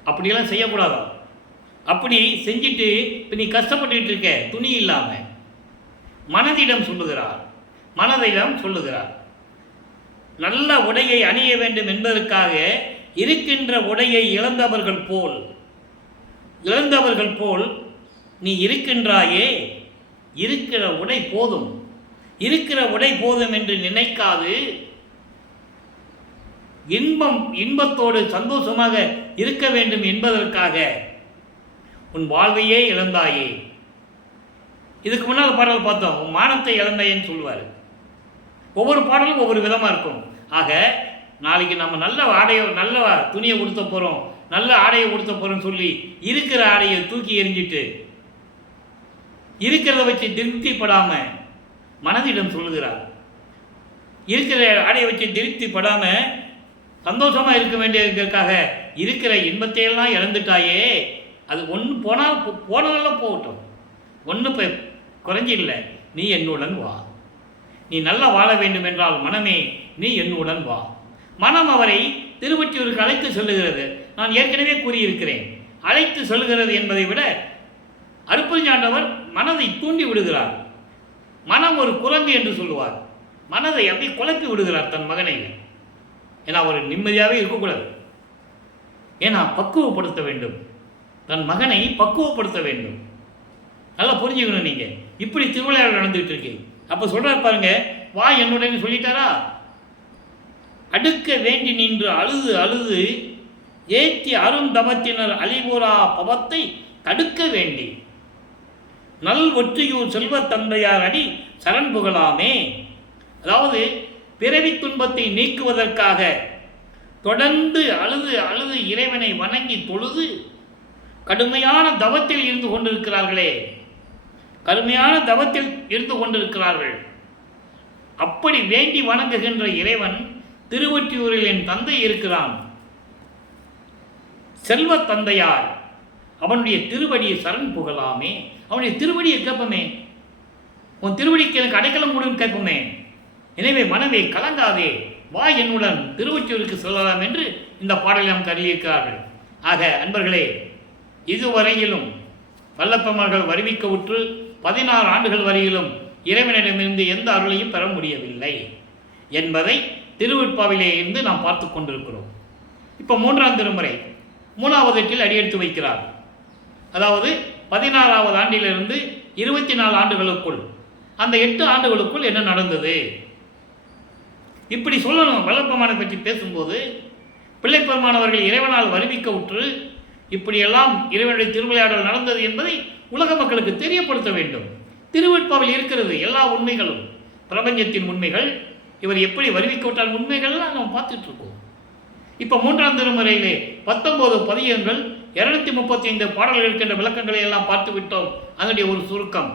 அப்படியெல்லாம் செய்யக்கூடாதா? அப்படி செஞ்சுட்டு இப்போ நீ கஷ்டப்பட்டு இருக்க துணி இல்லாமல். மனதிடம் சொல்லுகிறார் நல்ல உடையை அணிய வேண்டும் என்பதற்காக இருக்கின்ற உடையை இழந்தவர்கள் போல் நீ இருக்கின்றாயே. இருக்கிற உடை போதும் என்று நினைக்காது இன்பத்தோடு சந்தோஷமாக இருக்க வேண்டும் என்பதற்காக உன் வாழ்வையே இழந்தாயே. இதுக்கு முன்னால் பாடல் பார்த்தோம், உன் மானத்தை இழந்தாயேன்னு சொல்லுவார். ஒவ்வொரு பாடலும் ஒவ்வொரு விதமாக இருக்கும். ஆக நாளைக்கு நம்ம நல்ல துணியை கொடுத்த போகிறோம், நல்ல ஆடையை கொடுத்த போகிறோம்னு சொல்லி இருக்கிற ஆடையை தூக்கி எறிஞ்சிட்டு இருக்கிறத வச்சு திருப்திப்படாமல் மனதிடம் சொல்லுகிறார். இருக்கிற ஆடையை வச்சு திருப்திப்படாமல் சந்தோஷமாக இருக்க வேண்டியதுக்காக இருக்கிற இன்பத்தையெல்லாம் இழந்துட்டாயே. அது ஒன்று போனதெல்லாம் போகட்டும், ஒன்றும் குறைஞ்சில்லை. நீ என்னுடன் வா. நீ நல்லா வாழ வேண்டும் என்றால் மனமே நீ என்னுடன் வா. மனம் அவரை திருவொற்றியூருக்கு அழைத்து சொல்லுகிறது. நான் ஏற்கனவே கூறியிருக்கிறேன், அழைத்து சொல்லுகிறது என்பதை விட அருட்பெருஞ்சாண்டவர் மனதை தூண்டி விடுகிறார். மனம் ஒரு குரங்கு என்று சொல்லுவார். மனதை அப்படி குழப்பி விடுகிறார் தன் மகனை. ஏன்னா அவர் நிம்மதியாகவே இருக்கக்கூடாது, ஏன்னா பக்குவப்படுத்த வேண்டும், தன் மகனை பக்குவப்படுத்த வேண்டும். நல்லா புரிஞ்சுக்கணும். நீங்கள் இப்படி திருவிழா நடந்துகிட்டு இருக்கீங்க. அப்போ சொல்கிறார் பாருங்க, வா என்னுடன் சொல்லிட்டாரா. அடுக்க வேண்டி நின்று அழுது ஏற்றி அருந்தபத்தினர் அழிவுரா பவத்தை தடுக்க வேண்டி நல் ஒற்றியூர் செல்வ தந்தையார் அடி சரண் புகழாமே. அதாவது பிறவி துன்பத்தை நீக்குவதற்காக தொடர்ந்து அழுது இறைவனை வணங்கி தொழுது கடுமையான தவத்தில் இருந்து கொண்டிருக்கிறார்கள். அப்படி வேண்டி வணங்குகின்ற இறைவன் திருவொற்றியூரில் என் தந்தை இருக்கிறான், செல்வ தந்தையார், அவனுடைய திருவடியை சரண் புகழாமே. அவனுடைய திருவடியை கேட்போமே, உன் திருவடிக்கு எனக்கு அடைக்கலம் கொடுன்னு கேட்போமே. எனவே மனமே கலங்காதே, வா என்னுடன் திருவொற்றியூருக்கு செல்லலாம் என்று இந்த பாடலை நமக்கு அருளியிருக்கிறார்கள். ஆக அன்பர்களே, இதுவரையிலும் வல்லப்பெருமார்கள் வருவிக்க உற்று 16 ஆண்டுகள் வரையிலும் இறைவனிடமிருந்து எந்த அருளையும் பெற முடியவில்லை என்பதை திருவிற்பாவிலே இருந்து நாம் பார்த்து கொண்டிருக்கிறோம். இப்போ 3ஆம் திருமுறை 3வது எட்டில் அடியெடுத்து வைக்கிறார். அதாவது 16வது ஆண்டிலிருந்து 24 ஆண்டுகளுக்குள், அந்த 8 ஆண்டுகளுக்குள் என்ன நடந்தது இப்படி சொல்லணும். வல்லப்பெருமானை பற்றி பேசும்போது பிள்ளைப்பெருமானவர்கள் இறைவனால் வருவிக்க உற்று இப்படியெல்லாம் இறைவனுடைய திருவிளையாடல் நடந்தது என்பதை உலக மக்களுக்கு தெரியப்படுத்த வேண்டும். திருவெட்பாவில் இருக்கிறது எல்லா உண்மைகளும், பிரபஞ்சத்தின் உண்மைகள், இவர் எப்படி வருவிக்க விட்டால் உண்மைகள்லாம் நம்ம பார்த்துட்டு இருக்கோம். இப்போ 3ஆம் திருமுறையிலே 19 பதியங்கள் 235 பாடல்கள் இருக்கின்ற விளக்கங்களை எல்லாம் பார்த்து விட்டோம். அதனுடைய ஒரு சுருக்கம்.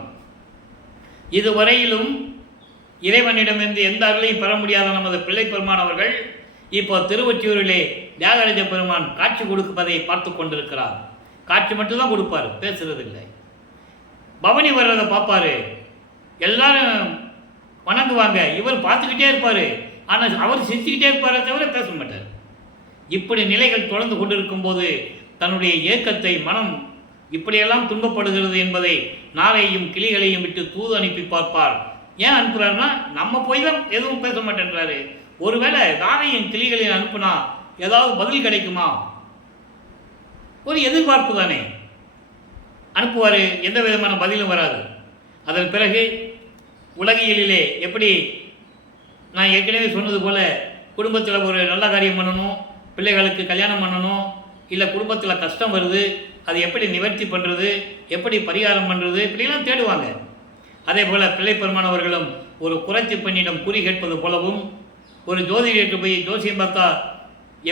இதுவரையிலும் இறைவனிடமிருந்து எந்த அருளையும் பெற முடியாத நமது பிள்ளை பெருமான் அவர்கள் இப்போ திருவொற்றியூரிலே தியாகராஜ பெருமான் காட்சி கொடுப்பதை பார்த்து கொண்டிருக்கிறார். காட்சி மட்டும்தான் கொடுப்பார், பேசுறதில்லை. பவனி வர்றதை பார்ப்பாரு, எல்லாரும் வணங்குவாங்க, இவர் பார்த்துக்கிட்டே இருப்பார். ஆனால் அவர் சிரிச்சுக்கிட்டே இருப்பாரே தவிர பேச மாட்டார். இப்படி நிலைகள் தொடர்ந்து கொண்டிருக்கும் போது தன்னுடைய ஏக்கத்தை, மனம் இப்படியெல்லாம் துன்பப்படுகிறது என்பதை நாரையும் கிளிகளையும் விட்டு தூது அனுப்பி பார்ப்பார். ஏன் அனுப்புகிறாருன்னா, நம்ம போய் தான் எதுவும் பேச மாட்டேன்றாரு. ஒருவேளை நாரையும் கிளிகளையும் அனுப்புனா ஏதாவது பதில் கிடைக்குமா, ஒரு எதிர்பார்ப்பு தானே. அனுப்புவார், எந்த விதமான பதிலும் வராது. அதன் பிறகு உலகியலிலே எப்படி நான் ஏற்கனவே சொன்னது போல் குடும்பத்தில் ஒரு நல்ல காரியம் பண்ணணும், பிள்ளைகளுக்கு கல்யாணம் பண்ணணும், இல்லை குடும்பத்தில் கஷ்டம் வருது, அது எப்படி நிவர்த்தி பண்ணுறது, எப்படி பரிகாரம் பண்ணுறது, இப்படிலாம் தேடுவாங்க. அதே போல் பிள்ளை பெருமானவர்களும் ஒரு குறைச்சி பெண்ணிடம் குறி கேட்பது போலவும், ஒரு ஜோதிடருக்கு போய் ஜோசியம் பார்த்தா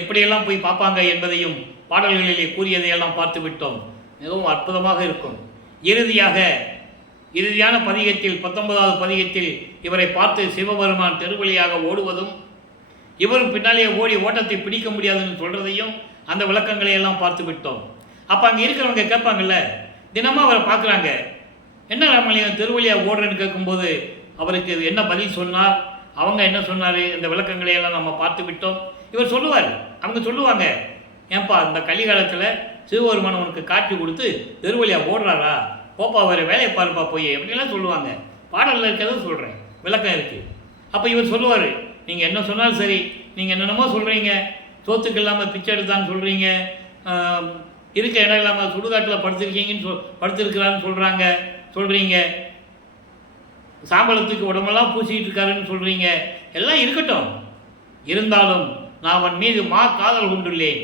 எப்படியெல்லாம் போய் பார்ப்பாங்க என்பதையும் பாடல்களிலே கூறியதையெல்லாம் பார்த்து விட்டோம். மிகவும் அற்புதமாக இருக்கும். இறுதியான பதிகத்தில் 19வது பதிகத்தில் இவரை பார்த்து சிவபெருமான் தெருவழியாக ஓடுவதும் இவரும் பின்னாலே ஓடி ஓட்டத்தை பிடிக்க முடியாதுன்னு சொல்கிறதையும் அந்த விளக்கங்களை எல்லாம் பார்த்து விட்டோம். அப்போ அங்கே இருக்கிறவங்க கேட்பாங்கல்ல, தினமும் அவரை பார்க்குறாங்க, என்ன ராமலிங்கம் தெருவழியாக ஓடுறேன்னு கேட்கும்போது அவருக்கு என்ன பதில் சொன்னார், அவங்க என்ன சொன்னார், இந்த விளக்கங்களை எல்லாம் நம்ம பார்த்து விட்டோம். இவர் சொல்லுவார், அவங்க சொல்லுவாங்க, ஏன்பா இந்த கலிகாலத்தில் சிவபெருமான் உனக்கு காட்சி கொடுத்து தெருவழியாக ஓடுறாரா, போப்பா வேறு வேலையை பாருப்பா போய் அப்படின்லாம் சொல்லுவாங்க. பாடலில் இருக்கிறத சொல்கிறேன், விளக்கம் இருக்குது. அப்போ இவர் சொல்லுவார், நீங்கள் என்ன சொன்னாலும் சரி, நீங்கள் என்னென்னமோ சொல்கிறீங்க, சோத்துக்கு இல்லாமல் பிச்சை எடுத்தான்னு சொல்கிறீங்க, இருக்க இடம் இல்லாமல் சுடுகாட்டில் படுத்திருக்கிறான்னு சொல்கிறீங்க, சாம்பலத்துக்கு உடம்பெல்லாம் பூசிக்கிட்டு இருக்காருன்னு சொல்கிறீங்க, எல்லாம் இருக்கட்டும். இருந்தாலும் நான் அவன் மீது காதல் கொண்டுள்ளேன்,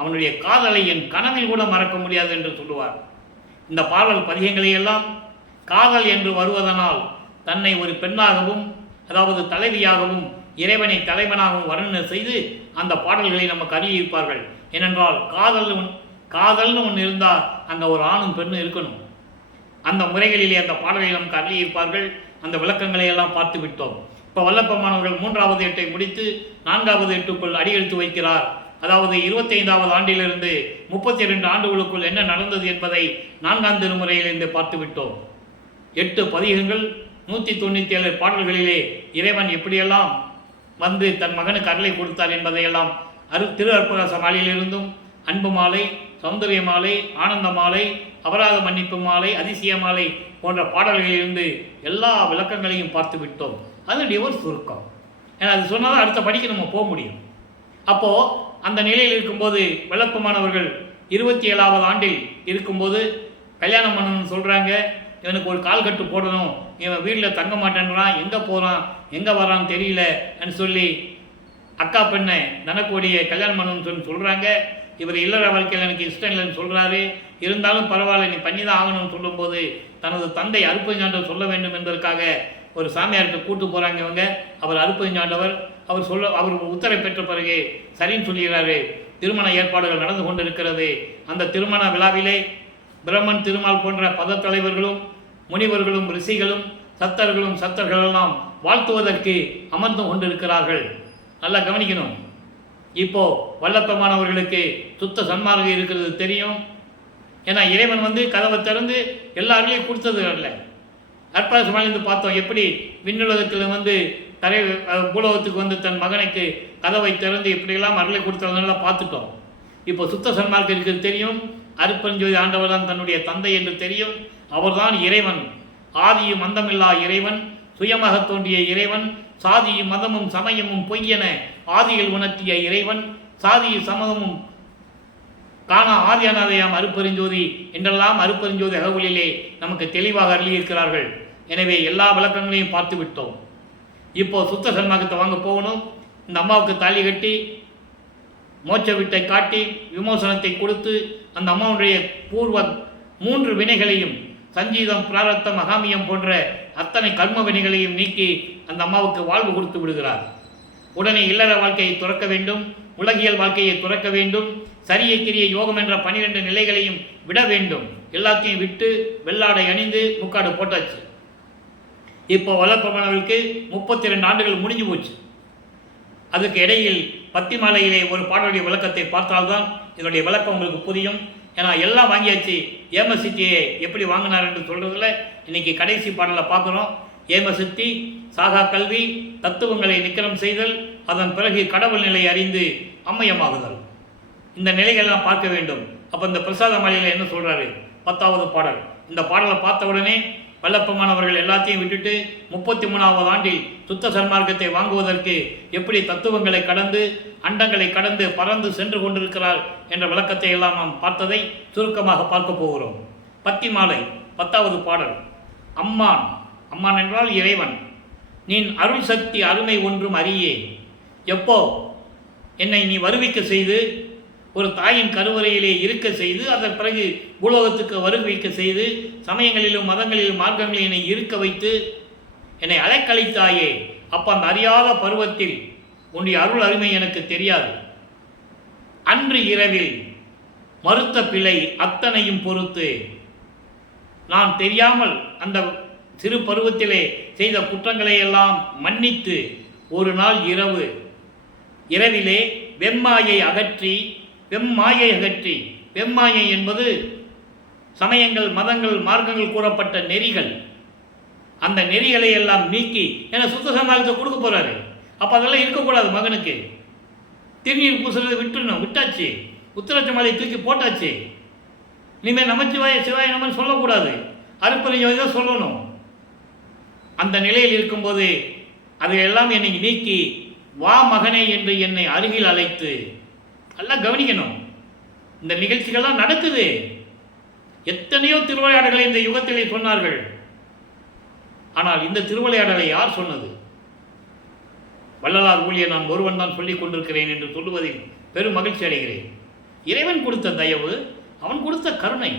அவனுடைய காதலை என் கனவில் கூட மறக்க முடியாது என்று சொல்லுவார். இந்த பாடல் பதிகங்களையெல்லாம் காதல் என்று வருவதனால் தன்னை ஒரு பெண்ணாகவும், அதாவது தலைவியாகவும், இறைவனை தலைவனாகவும் வர்ணனை செய்து அந்த பாடல்களை நமக்கு அறிவிப்பார்கள். ஏனென்றால் காதல்னு ஒன்று இருந்தால் அங்கே ஒரு ஆணும் பெண்ணும் இருக்கணும். அந்த முறைகளிலே அந்த பாடலை நமக்கு அறிவிப்பார்கள். அந்த விளக்கங்களை எல்லாம் பார்த்து விட்டோம். இப்போ வல்லப்பமானவர்கள் 3வது எட்டை முடித்து 4வது எட்டுக்குள் அடியெடுத்து வைக்கிறார். அதாவது 25வது ஆண்டிலிருந்து 32 ஆண்டுகளுக்குள் என்ன நடந்தது என்பதை 4ஆம் திருமுறையிலிருந்து பார்த்து விட்டோம். 8 பதிகங்கள் 197 பாடல்களிலே இறைவன் எப்படியெல்லாம் வந்து தன் மகனுக்கு அருளை கொடுத்தார் என்பதையெல்லாம் திரு அற்புதராச மாலையிலிருந்தும், அன்பு மாலை, சௌந்தரிய மாலை, ஆனந்த மாலை, அபராத மன்னிப்பு மாலை, அதிசய மாலை போன்ற பாடல்களிலிருந்து எல்லா விளக்கங்களையும் பார்த்து விட்டோம். அதனுடைய ஒரு சுருக்கம். ஏன்னா அது சொன்னால் தான் அடுத்த படிக்க நம்ம போக முடியும். அப்போது அந்த நிலையில் இருக்கும்போது வெள்ளப்பமானவர்கள் 27வது ஆண்டில் இருக்கும்போது கல்யாணம் பண்ணணும்னு சொல்கிறாங்க. இவனுக்கு ஒரு கால் கட்டு போடணும், இவன் வீட்டில் தங்க மாட்டேன்றான், எங்கே போகிறான் எங்கே வரான்னு தெரியலன்னு சொல்லி அக்கா பெண்ணை தனக்கோடியை கல்யாணம் பண்ணணும்னு சொல்கிறாங்க. இவர் இல்லற வாழ்க்கையில் எனக்கு இஷ்டம் இல்லைன்னு சொல்கிறாரு. இருந்தாலும் பரவாயில்ல, நீ பண்ணி தான் ஆகணும்னு சொல்லும்போது தனது தந்தை அருப்பஞ்சாண்டவர் சொல்ல வேண்டும் என்பதற்காக ஒரு சாமியார்கிட்ட கூட்டு போகிறாங்க இவங்க. அவர் அருப்பஞ்சாண்டவர். அவர் உத்தரவை பெற்ற பிறகு சரின்னு சொல்கிறாரு. திருமண ஏற்பாடுகள் நடந்து கொண்டிருக்கிறது. அந்த திருமண விழாவிலே பிரம்மன், திருமால் போன்ற பதத்தலைவர்களும், முனிவர்களும், ரிஷிகளும், சத்தர்களெல்லாம் வாழ்த்துவதற்கு அமர்ந்து கொண்டிருக்கிறார்கள். நல்லா கவனிக்கணும். இப்போ வல்லப்பமானவர்களுக்கு சுத்த சன்மார்க்கம் இருக்கிறது தெரியும். ஏன்னா இறைவன் வந்து கதவை திறந்து எல்லாருலேயும் கொடுத்தது அல்ல. அற்புதமாலிருந்து பார்த்தோம் எப்படி விண்ணுலகத்தில் வந்து பூலோகத்துக்கு வந்து தன் மகனுக்கு கதவை திறந்து எப்படியெல்லாம் அருளை கொடுத்ததுனால பார்த்துட்டோம். இப்போ சுத்த சன்மார்க்கம் இருக்கிறது தெரியும். அருப்பஞ்சோதி ஆண்டவர் தான் தன்னுடைய தந்தை என்று தெரியும். அவர்தான் இறைவன், ஆதியும் அந்தமில்லா இறைவன், சுயமாக தோன்றிய இறைவன், சாதியும் மதமும் சமயமும் பொய்யென ஆதியில் உணர்த்திய இறைவன், சாதியும் சமதமும் காணா ஆதியானாதையாம் அருப்பெருஞ்சோதி என்றெல்லாம் அருப்பெருஞ்சோதி அகவலிலே நமக்கு தெளிவாக அருளியிருக்கிறார்கள். எனவே எல்லா விளக்கங்களையும் பார்த்து விட்டோம். இப்போ சுத்த சன்மார்க்கத்தை வாங்க போகணும். இந்த அம்மாவுக்கு தாலி கட்டி மோட்ச வீட்டை காட்டி விமோசனத்தை கொடுத்து அந்த அம்மாவுடைய பூர்வ 3 வினைகளையும், சஞ்சீதம், பிராரத்தம், மகாமியம் போன்ற அத்தனை கர்ம வினைகளையும் நீக்கி அந்த அம்மாவுக்கு வாழ்வு கொடுத்து விடுகிறார். உடனே இல்லற வாழ்க்கையை துறக்க வேண்டும், உலகியல் வாழ்க்கையை துறக்க வேண்டும், சரிய கிரிய யோகம் என்ற 12 நிலைகளையும் விட வேண்டும். எல்லாத்தையும் விட்டு வெள்ளாடை அணிந்து முக்காடு போட்டாச்சு. இப்போ வல்லப்பமானவர்களுக்கு 32 ஆண்டுகள் முடிஞ்சு போச்சு. அதுக்கு இடையில் பத்தி மாலையிலே ஒரு பாடலுடைய விளக்கத்தை பார்த்தால்தான் இதனுடைய விளக்கம் உங்களுக்கு புரியும். ஏன்னா எல்லாம் வாங்கியாச்சு. ஏமசித்தியை எப்படி வாங்கினார் என்று சொல்கிறதுல இன்னைக்கு கடைசி பாடலை பார்க்குறோம். ஏமசித்தி, சாகா கல்வி, தத்துவங்களை நிக்கரம் செய்தல், அதன் பிறகு கடவுள் நிலை அறிந்து அம்மையமாகுதல், இந்த நிலைகளெல்லாம் பார்க்க வேண்டும். அப்போ இந்த பிரசாத மாலையில் என்ன சொல்கிறாரு? 10வது பாடல். இந்த பாடலை பார்த்த உடனே வல்லப்பமானவர்கள் எல்லாத்தையும் விட்டுட்டு 33வது ஆண்டில் சுத்த சன்மார்க்கத்தை வாங்குவதற்கு எப்படி தத்துவங்களை கடந்து, அண்டங்களை கடந்து பறந்து சென்று கொண்டிருக்கிறார் என்ற விளக்கத்தை எல்லாம் நாம் பார்த்ததை சுருக்கமாக பார்க்க போகிறோம். பத்தி மாலை 10வது பாடல். அம்மான், அம்மான் என்றால் இறைவன். நீ அருள் சக்தி அருமை ஒன்றும் அறியே. எப்போ என்னை நீ வருவிக்க செய்து ஒரு தாயின் கருவறையிலே இருக்க செய்து அதன் பிறகு பூலோகத்துக்கு வருவிக்க செய்து சமயங்களிலும் மதங்களிலும் மார்க்கங்களில் என்னை இருக்க வைத்து என்னை அலைக்கழித்தாயே. அப்போ அந்த அறியாத பருவத்தில் உன்னுடைய அருள் அருமை எனக்கு தெரியாது. அன்று இரவில் மறுத்த பிழை அத்தனையும் பொறுத்து நான் தெரியாமல் அந்த சிறு பருவத்திலே செய்த குற்றங்களை எல்லாம் மன்னித்து ஒரு நாள் இரவிலே வெம்மாயை அகற்றி வெம்மாயை என்பது சமயங்கள், மதங்கள், மார்க்கங்கள் கூறப்பட்ட நெறிகள். அந்த நெறிகளை எல்லாம் நீக்கி ஏன்னா சுத்த சமாளத்தை கொடுக்க போகிறாரு. அப்போ அதெல்லாம் இருக்கக்கூடாது. மகனுக்கு திருநீர் பூசுறதை விட்டாச்சு. உத்திரச்ச மாலையை தூக்கி போட்டாச்சு. இனிமேல் நமச்சிவாய சிவாய நமன் சொல்லக்கூடாது. அருப்பறிஞ்சோதி தான் சொல்லணும். அந்த நிலையில் இருக்கும்போது அதையெல்லாம் என்னை நீக்கி வா மகனே என்று என்னை அருகில் அழைத்து, எல்லாம் கவனிக்கணும். இந்த நிகழ்ச்சிகள்லாம் நடக்குது. எத்தனையோ திருவிளையாடல்களை இந்த யுகத்திலே சொன்னார்கள். ஆனால் இந்த திருவிளையாடலை யார் சொன்னது? வள்ளலார் ஊழியர் நான் ஒருவன் தான் சொல்லிக் கொண்டிருக்கிறேன் என்று சொல்லுவதில் பெரும் மகிழ்ச்சி அடைகிறேன். இறைவன் கொடுத்த தயவு, அவன் கொடுத்த கருணை.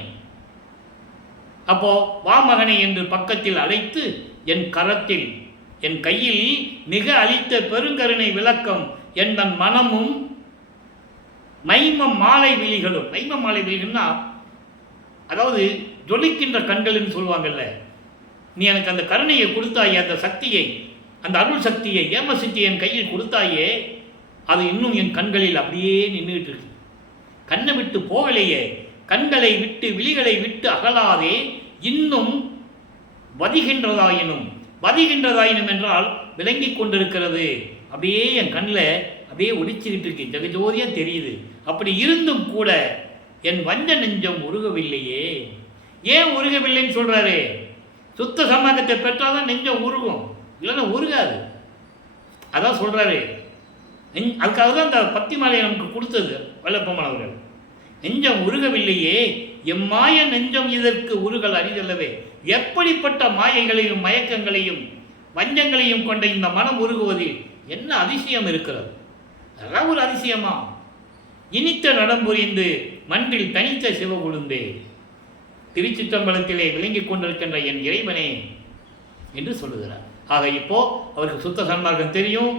அப்போ வா மகனை என்று பக்கத்தில் அழைத்து என் கரத்தில் என் கையில் மிக அளித்த பெருங்கருணை விளக்கம் என் மனமும் மைம மாலை விழிகளும். மைம மாலை விழிகள்னா அதாவது ஜொலிக்கின்ற கண்கள்னு சொல்லுவாங்கல்ல. நீ எனக்கு அந்த கருணையை கொடுத்தாயே, அந்த சக்தியை, அந்த அருள் சக்தியை, ஏம சக்தியை என் கையில் கொடுத்தாயே, அது இன்னும் என் கண்களில் அப்படியே நின்றுட்டு இருக்கு. கண்ணை விட்டு போகலையே, கண்களை விட்டு விழிகளை விட்டு அகலாதே, இன்னும் வதிகின்றதாயினும் என்றால் விளங்கி கொண்டிருக்கிறது. அப்படியே என் கண்ணில் அப்படியே ஒடிச்சுக்கிட்டு இருக்கு, ஜெகஜோதியாக தெரியுது. அப்படி இருந்தும் கூட என் வஞ்ச நெஞ்சம் உருகவில்லையே. ஏன் உருகவில்லைன்னு சொல்கிறாரு? சுத்த சமாகத்தை பெற்றால் நெஞ்சம் உருகும், இல்லைன்னா உருகாது. அதான் சொல்கிறாரு. அதுக்காக தான் அந்த பத்தி மாலையை நமக்கு கொடுத்தது வல்லப்பெருமான் அவர்கள். நெஞ்சம் உருகவில்லையே, எம்மாய நெஞ்சம் இதற்கு உருகல் அரிதல்லவே. எப்படிப்பட்ட மாயைகளையும் மயக்கங்களையும் வஞ்சங்களையும் கொண்ட இந்த மனம் உருகுவதில் என்ன அதிசயம் இருக்கிறது? அதெல்லாம் ஒரு அதிசயமா? இனித்த நடம்புரிந்து மன்றில் தனித்த சிவகுழுந்தே, திருச்சிற்றம்பலத்திலே விளங்கிக் கொண்டிருக்கின்ற என் இறைவனே என்று சொல்லுகிறார். ஆக இப்போ அவருக்கு சுத்த சன்மார்க்கம் தெரியும்,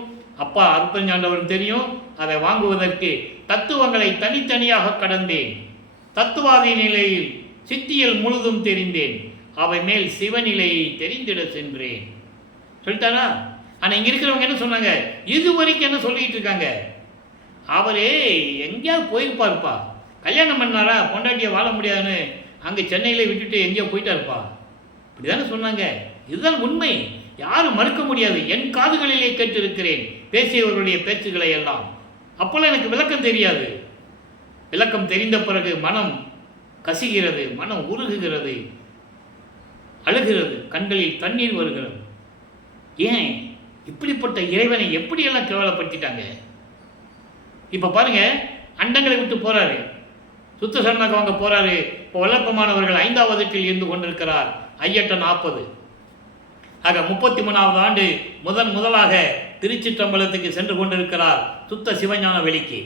அப்பா அருப்பஞ்சாண்டவரும் தெரியும். அதை வாங்குவதற்கு தத்துவங்களை தனித்தனியாக கடந்தேன். தத்துவாதி நிலையில் சித்தியில் முழுதும் தெரிந்தேன். அவை மேல் சிவநிலையை தெரிந்திட சென்றேன் சொல்லிட்டாரா? ஆனால் இங்கே இருக்கிறவங்க என்ன சொன்னாங்க? இது வரைக்கும் என்ன சொல்லிக்கிட்டு இருக்காங்க? அவரே எங்கேயாவது போயிருப்பாருப்பா, கல்யாணம் பண்ணாரா, பொண்டாட்டியை வாழ முடியாதுன்னு அங்கே சென்னையில் விட்டுட்டு எங்கேயோ போயிட்டாருப்பா, இப்படி தானே சொன்னாங்க. இதுதான் உண்மை, யாரும் மறுக்க முடியாது. என் காதுகளிலே கேட்டிருக்கிறேன் பேசியவர்களுடைய பேச்சுக்களை எல்லாம். அப்போல்லாம் எனக்கு விளக்கம் தெரியாது. விளக்கம் தெரிந்த பிறகு மனம் கசிகிறது, மனம் உருகுகிறது, அழுகிறது, கண்களில் தண்ணீர் வருகிறது. ஏன் இப்படிப்பட்ட இறைவனை எப்படியெல்லாம் கேவலப்படுத்திட்டாங்க? இப்போ பாருங்க, அண்டங்களை விட்டு போறாரு, சுத்த சரணாக வாங்க போறாரு. இப்போ வல்லப்பமானவர்கள் 5வது இருந்து கொண்டிருக்கிறார். ஐயட்ட 40. ஆக 33வது ஆண்டு முதலாக திருச்சிற்றம்பலத்துக்கு சென்று கொண்டிருக்கிறார். சுத்த சிவஞான வெளிக்கு.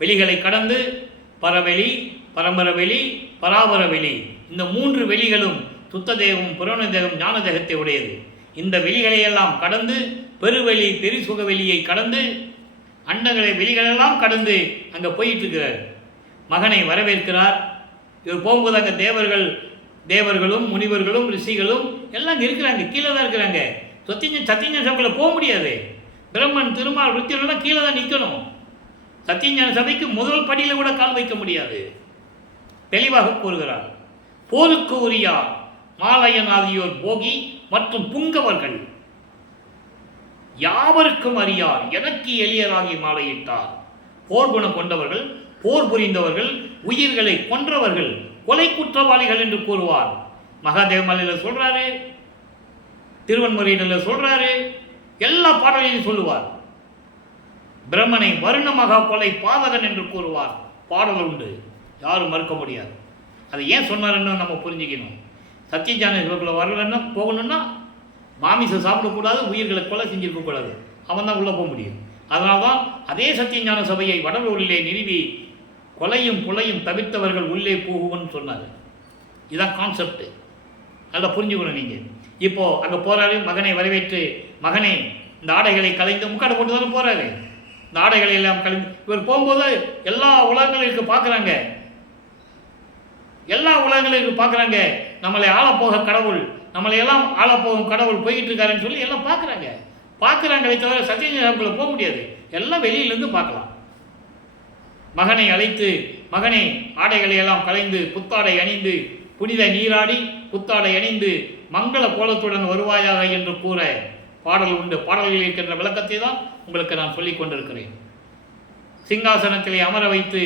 வெளிகளை கடந்து பரவெளி, பரம்பரவெளி, பராபர வெளி, இந்த 3 வெளிகளும் சுத்த தேகம், புராண தேகம், ஞான தேகத்தை உடையது. இந்த வெளிகளையெல்லாம் கடந்து பெருவெளி, பெருசுக வெளியை கடந்து அண்டங்களை வெளிகளெல்லாம் கடந்து அங்கே போயிட்டு இருக்கிறார். மகனை வரவேற்கிறார். இவர் போகும்போது அங்கே தேவர்களும் முனிவர்களும் ரிஷிகளும் எல்லாம் இருக்கிறாங்க, கீழே தான் இருக்கிறாங்க. சத்தியஞான சபையில் போக முடியாது. பிரம்மன், திருமால், ருத்திரெல்லாம் கீழே தான் நிற்கணும். சத்தியஞான சபைக்கு முதல் படியில் கூட கால் வைக்க முடியாது. தெளிவாக கூறுகிறார். போருக்கு உரியார் மாலயநாதியோர் போகி மற்றும் புங்கவர்கள் யாவருக்கும் அறியார் எனக்கு எளியராகி மாலையிட்டார். போர்க்குணம் கொண்டவர்கள், போர் புரிந்தவர்கள், உயிர்களை கொன்றவர்கள், கொலை குற்றவாளிகள் என்று கூறுவார். மகாதேவமலையில் சொல்றாரு, திருவன்முறையில் சொல்றாரு, எல்லா பாடலையும் சொல்லுவார். பிரம்மனை வருணமாக கொலை பாதகன் என்று கூறுவார். பாடல் உண்டு, யாரும் மறுக்க முடியாது. அதை ஏன் சொன்னாருன்னு நம்ம புரிஞ்சுக்கணும். சத்தியஞான இவர்களை வரலன்னா போகணும்னா மாமிசம் சாப்பிடக்கூடாது, உயிர்களை கொலை செஞ்சிருக்கக்கூடாது, அவன் தான் உள்ளே போக முடியும். அதனால தான் அதே சத்தியஞான சபையை வடலூரிலே நிறுவி கொலையும் புலையும் தவிர்த்தவர்கள் உள்ளே போகும்னு சொன்னார். இதுதான் கான்செப்ட், நல்லா புரிஞ்சுக்கணும் நீங்கள். இப்போது அங்கே போகிறாரு, மகனை வரவேற்று, மகனே இந்த ஆடைகளை கலைந்து முக்காடை போட்டு தானே போகிறாரு. இந்த ஆடைகளை எல்லாம் கழிந்து இவர் போகும்போது எல்லா உலகங்களுக்கு பார்க்குறாங்க, எல்லா உலகங்களுக்கு பார்க்குறாங்க. நம்மளை ஆளப்போக கடவுள், நம்மளை எல்லாம் ஆளப்போகும் கடவுள் போய்கிட்டு இருக்காருன்னு சொல்லி எல்லாம் பார்க்குறாங்களே தவிர சத்தியஞானத்துக்குள்ள போக முடியாது. எல்லாம் வெளியிலேருந்து பார்க்கலாம். மகனை அழைத்து, மகனை ஆடைகளை எல்லாம் களைந்து புத்தாடை அணிந்து புனித நீராடி புத்தாடை அணிந்து மங்கள கோலத்துடன் வருவாயாக என்று கூற பாடல் உண்டு. பாடல்களில் இருக்கின்ற விளக்கத்தை தான் உங்களுக்கு நான் சொல்லிக் கொண்டிருக்கிறேன். சிங்காசனத்திலே அமர வைத்து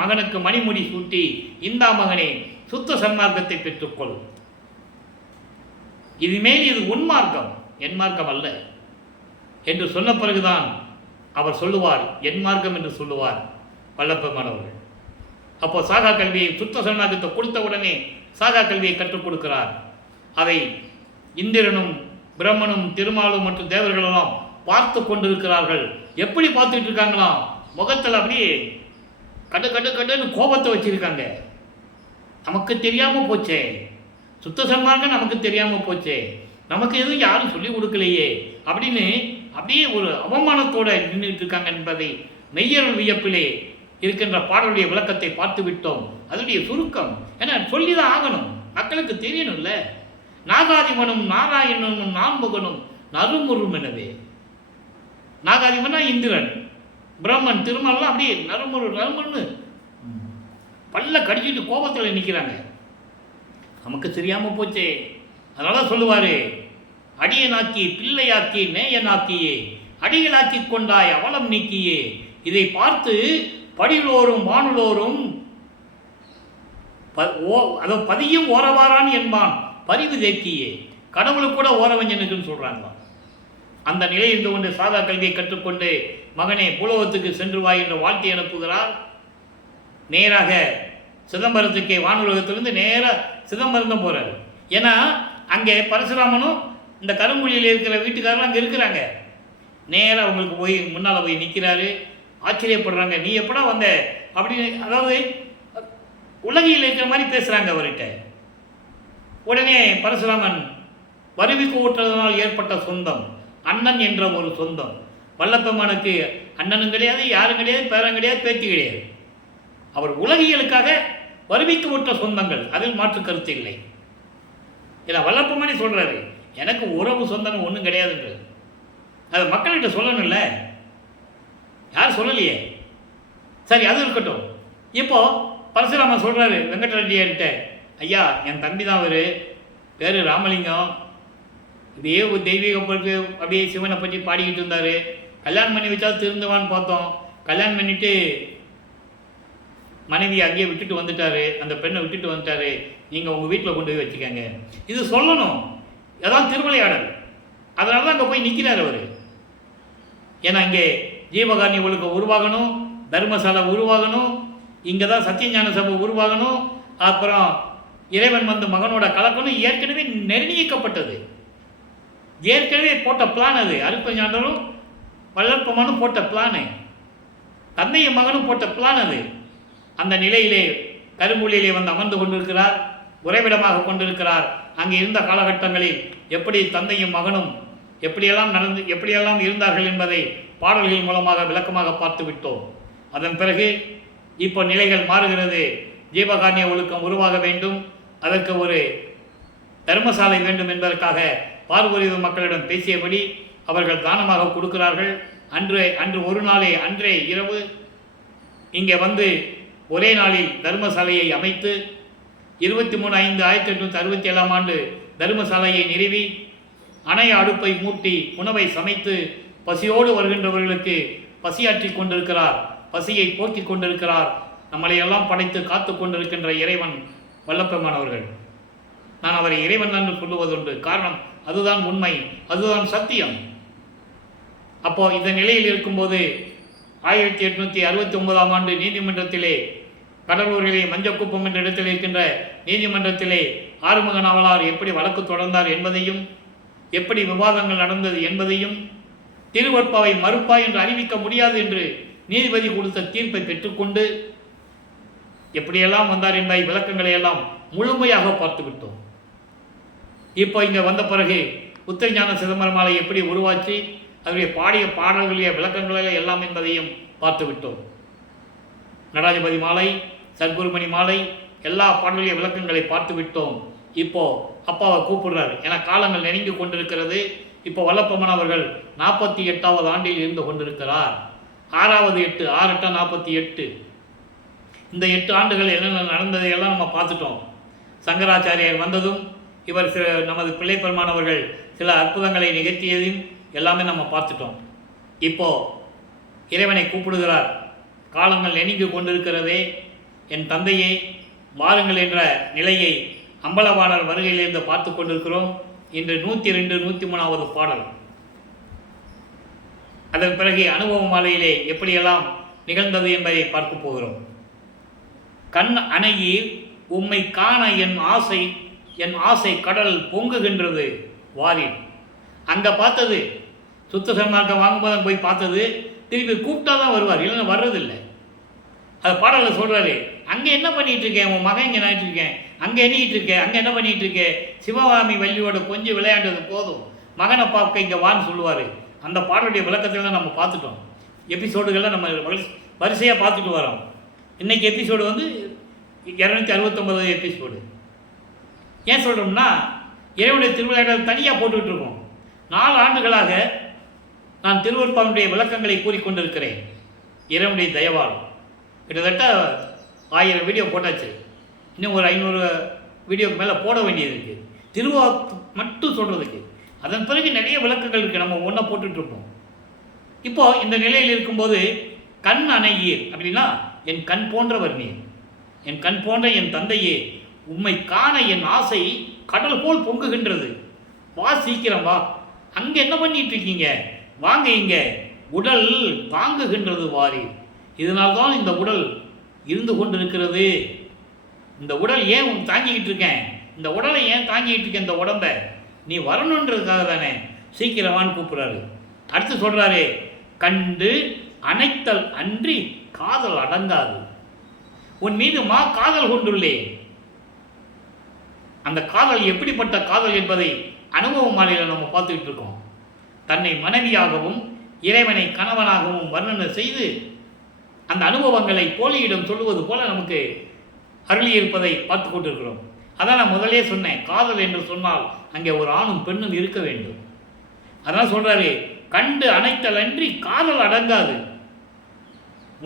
மகனுக்கு மணிமுடி சூட்டி, இந்தா மகனே சுத்த சன்மார்க்கத்தை பெற்றுக்கொள், இதுமேல் இது உன் மார்க்கம், என் மார்க்கம் அல்ல என்று சொன்ன பிறகுதான் அவர் சொல்லுவார், என் மார்க்கம் என்று சொல்லுவார் வல்லப்பெருமானவர்கள். அப்போ சாகா கல்வியை, சுத்த சன்மார்க்கத்தை கொடுத்த உடனே சாகா கல்வியை கற்றுக் கொடுக்கிறார். அதை இந்திரனும் பிரம்மனும் திருமாலும் மற்றும் தேவர்களெல்லாம் பார்த்து கொண்டிருக்கிறார்கள். எப்படி பார்த்துட்டு இருக்காங்களாம், முகத்தில் அப்படியே கடுன்னு கோபத்தை வச்சிருக்காங்க. நமக்கு தெரியாமல் போச்சே, சுத்த சன்மார்க்கம் நமக்கு தெரியாமல் போச்சே, நமக்கு எதுவும் யாரும் சொல்லிக் கொடுக்கலையே அப்படின்னு அப்படியே ஒரு அவமானத்தோடு நின்றுட்டு இருக்காங்க என்பதை மெய்யருள் வியப்பிலே இருக்கின்ற பாடலுடைய விளக்கத்தை பார்த்து விட்டோம். அதனுடைய சுருக்கம் ஏன்னா சொல்லி தான் ஆகணும், மக்களுக்கு தெரியணும்ல. நாகாதிமனும் நாராயணனும் நான்முகனும் நறுமுறும் எனவே, நாகாதிமனா இந்திரன், பிரம்மன், திருமாலாம் அப்படியே நறுமுறுன்னு பல்ல கடிச்சிட்டு கோபத்தில் நிற்கிறாங்க. நமக்கு தெரியாமல் போச்சே. அதனால சொல்லுவார், அடியனாக்கி பிள்ளையாக்கி நேயனாக்கியே அடிகளாக்கி கொண்டாய் அவலம் நீக்கியே, இதை பார்த்து படிலோரும் வானுலோரும் பதியும் ஓரவாரான் என்பான் பரிவு தேக்கியே, கடவுளுக்கு கூட ஓரவஞ்சனுக்குன்னு சொல்கிறாங்களாம். அந்த நிலை இருந்து கொண்டு சாதா கல்வியை கற்றுக்கொண்டு மகனே பூலோகத்துக்கு சென்று வாய் என்று வாழ்த்தி அனுப்புகிறார். நேராக சிதம்பரத்துக்கே, வானுலகத்திலிருந்து நேராக சிதம்பரம் தான் போகிறார். ஏன்னா அங்கே பரசுராமனும் இந்த கருங்குழியில் இருக்கிற வீட்டுக்காரரும் அங்கே இருக்கிறாங்க. நேராக அவங்களுக்கு போய் முன்னால் போய் நிற்கிறாரு. ஆச்சரியப்படுறாங்க, நீ எப்படா வந்த அப்படின்னு, அதாவது உலகில் இருக்கிற மாதிரி பேசுகிறாங்க அவர்கிட்ட. உடனே பரசுராமன், வருவிக்கு ஊற்றுறதுனால் ஏற்பட்ட சொந்தம் அண்ணன் என்ற ஒரு சொந்தம். வல்லப்பெருமானுக்கு அண்ணனும் கிடையாது, யாரும் கிடையாது, பேரன் கிடையாது, பேத்தி கிடையாது. அவர் உலகியலுக்காக வருவிக்கு ஊற்ற சொந்தங்கள், அதில் மாற்று கருத்து இல்லை. ஏன்னா வல்லப்பெருமானே சொல்கிறாரு, எனக்கு உறவு சொந்தம் ஒன்றும் கிடையாதுன்றது. அதை மக்கள்கிட்ட சொல்லணும்ல, யாரும் சொல்லலையே. சரி, அது இருக்கட்டும். இப்போது பரசுராமன் சொல்கிறாரு வெங்கடரெட்டியார்கிட்ட, ஐயா என் தம்பி தான் அவர், பேர் ராமலிங்கம், இதே ஒரு தெய்வீக பொறுப்பு அப்படியே சிவனை பற்றி பாடிக்கிட்டு இருந்தார். கல்யாணம் பண்ணி வச்சா திருந்துவான்னு பார்த்தோம், கல்யாணம் பண்ணிவிட்டு மனைவி அங்கேயே விட்டுட்டு வந்துட்டார், அந்த பெண்ணை விட்டுட்டு வந்துட்டார், நீங்கள் உங்கள் வீட்டில் கொண்டு போய் வச்சுக்கோங்க. இது சொல்லணும், அதான் திருவிளையாடல். அதனால தான் அங்கே போய் நிற்கிறார் அவர். ஏன்னா இங்கே ஜீவகாருண்ய ஒழுக்கம் உருவாகணும், தர்மசாலை உருவாகணும், இங்கே தான் சத்தியஞான சபை உருவாகணும், அப்புறம் இறைவன் வந்து மகனோட கலக்கணும். ஏற்கனவே நிர்ணயிக்கப்பட்டது, ஏற்கனவே போட்ட பிளான் அது. அருட்பெருஞ்ஞானரும் வல்லற்பெருமானும் போட்ட பிளானு, தந்தையும் மகனும் போட்ட பிளான் அது. அந்த நிலையிலே கருமூலியிலே வந்து அமர்ந்து கொண்டிருக்கிறார், உறைவிடமாக கொண்டிருக்கிறார். அங்கே இருந்த காலகட்டங்களில் எப்படி தந்தையும் மகனும் எப்படியெல்லாம் இருந்தார்கள் என்பதை பாடல்கள் மூலமாக விளக்கமாக பார்த்து விட்டோம். அதன் பிறகு இப்போ நிலைகள் மாறுகிறது. ஜீவகாருண்ய ஒழுக்கம் உருவாக வேண்டும், அதற்கு ஒரு தர்மசாலை வேண்டும் என்பதற்காக பார்வதி மக்களிடம் பேசியபடி அவர்கள் தானமாக கொடுக்கிறார்கள். அன்று ஒரு நாளே, அன்றே இரவு இங்கே வந்து ஒரே நாளில் தர்மசாலையை அமைத்து 23/5/1867 தர்மசாலையை நிறுவி அணைய அடுப்பை மூட்டி உணவை சமைத்து பசியோடு வருகின்றவர்களுக்கு பசியாற்றி கொண்டிருக்கிறார், பசியை போக்கிக் கொண்டிருக்கிறார். நம்மளையெல்லாம் படைத்து காத்து கொண்டிருக்கின்ற இறைவன் வல்லப்பெருமான் அவர்கள். நான் அவரை இறைவன் என்று சொல்லுவதுண்டு. காரணம், அதுதான் உண்மை, அதுதான் சத்தியம். அப்போ இந்த நிலையில் இருக்கும்போது 1869 நீதிமன்றத்திலே, கடலூரிலே மஞ்சக்குப்பம் என்ற இடத்தில் இருக்கின்ற நீதிமன்றத்திலே ஆறுமுக நாவலார் எப்படி வழக்கு தொடர்ந்தார் என்பதையும், எப்படி விவாதங்கள் நடந்தது என்பதையும், திருவற்பாவை மறுப்பாய் என்று அறிவிக்க முடியாது என்று நீதிபதி கொடுத்த தீர்ப்பை பெற்றுக்கொண்டு எப்படியெல்லாம் வந்தார் என்பதை விளக்கங்களை எல்லாம் முழுமையாக பார்த்து விட்டோம். இப்போ இங்கே வந்த பிறகு உத்தரஞான சிதம்பரம் மாலை எப்படி உருவாச்சு, அதனுடைய பாடிய பாடல்களுடைய விளக்கங்களில் எல்லாம் என்பதையும் பார்த்து விட்டோம். நடராஜபதி மாலை, சர்க்குருமணி மாலை, எல்லா பாடலுடைய விளக்கங்களை பார்த்து விட்டோம். இப்போது அப்பாவை கூப்பிடுறாரு. ஏன்னா காலங்கள் நெருங்கி கொண்டிருக்கிறது. இப்போ வல்லப்பம்மன் அவர்கள் 48வது ஆண்டில் இருந்து கொண்டிருக்கிறார். 6வது 8, 6 8 48. இந்த 8 ஆண்டுகள் என்னென்ன நடந்ததையெல்லாம் நம்ம பார்த்துட்டோம். சங்கராச்சாரியார் வந்ததும் இவர் நமது பிள்ளை பெருமான் அவர்கள் சில அற்புதங்களை நிகழ்த்தியதையும் எல்லாமே நம்ம பார்த்துட்டோம். இப்போது இறைவனை கூப்பிடுகிறார். காலங்கள் நெருங்கி கொண்டிருக்கிறதே, என் தந்தையே வாருங்கள் என்ற நிலையை அம்பலவாணர் வருகையிலிருந்து பார்த்து கொண்டிருக்கிறோம். இன்று 102, 103வது பாடல். அதன் பிறகு அனுபவ மாலையிலே எப்படியெல்லாம் நிகழ்ந்தது என்பதை பார்க்க போகிறோம். கண் அணையீர் உம்மை காண என் ஆசை கடல் பொங்குகின்றது வாரில். அங்கே பார்த்தது சுத்த சன்மார்க்கம் வாங்கும்போது போய் பார்த்தது, திருப்பி கூப்பிட்டா தான் வருவார், இல்லைன்னா வர்றதில்லை. அது பாடலில் சொல்கிறாரு, அங்கே என்ன பண்ணிகிட்டு இருக்கேன், உன் மகன் இங்கே நினைட்டு இருக்கேன், அங்கே எண்ணிக்கிட்டு இருக்கேன், அங்கே என்ன பண்ணிகிட்டு இருக்கேன், சிவகாமி வள்ளியோட கொஞ்சம் விளையாண்டது போதும், மகனை பார்க்க இங்கே வான்னு சொல்லுவார். அந்த பாடலுடைய விளக்கத்தில் நம்ம பார்த்துட்டோம். எபிசோடுகளில் நம்ம வரிசையாக பார்த்துட்டு வரோம். இன்றைக்கி எபிசோடு 269 எபிசோடு. ஏன் சொல்கிறோம்னா, இறைவனுடைய திருவிளையாடல் தனியாக போட்டுக்கிட்டு இருக்கோம். 4 ஆண்டுகளாக நான் திருவருட்பாவினுடைய விளக்கங்களை கூறிக்கொண்டிருக்கிறேன். இறைவனுடைய தயவால் கிட்டத்தட்ட 1000 வீடியோ போட்டாச்சு. இன்னும் ஒரு 500 வீடியோக்கு மேலே போட வேண்டியது இருக்குது திருவாக்கு மட்டும் சொல்கிறதுக்கு. அதன் பிறகு நிறைய விளக்கங்கள் இருக்குது, நம்ம ஒன்றா போட்டுட்ருப்போம். இப்போது இந்த நிலையில் இருக்கும்போது கண் அணையீர் அப்படின்னா என் கண் போன்றவர் நீர், என் கண் போன்ற என் தந்தையே உம்மை காண என் ஆசை கடல் போல் பொங்குகின்றது. வா சீக்கிரம் வா, அங்கே என்ன பண்ணிட்டு இருக்கீங்க, வாங்க இங்கே, உடல் தாங்குகின்றது வாரி. இதனால்தான் இந்த உடல் இருந்து கொண்டிருக்கிறது. இந்த உடல் ஏன் தாங்கிக்கிட்டு இருக்கேன், இந்த உடலை ஏன் தாங்கிக்கிட்டு இருக்கேன், இந்த உடம்பை நீ வரணுன்றதுக்காக தானே, சீக்கிரமான்னு கூப்பிட்றாரு. அடுத்து சொல்கிறாரு, கண்டு அணைத்தல் அன்றி காதல் அடங்காது, உன் மீது காதல் கொண்டுள்ளேன். அந்த காதல் எப்படிப்பட்ட காதல் என்பதை அனுபவ மாலையில் நம்ம பார்த்துக்கிட்டு இருக்கோம். தன்னை மனைவியாகவும் இறைவனை கணவனாகவும் வர்ணனை செய்து அந்த அனுபவங்களை போலியிடம் சொல்லுவது போல நமக்கு அருளியிருப்பதை பார்த்து கொண்டிருக்கிறோம். அதான் நான் முதலே சொன்னேன், காதல் என்று சொன்னால் அங்கே ஒரு ஆணும் பெண்ணும் இருக்க வேண்டும். அதான் சொல்கிறாரு, கண்டு அணைத்தல் அன்றி காதல் அடங்காது.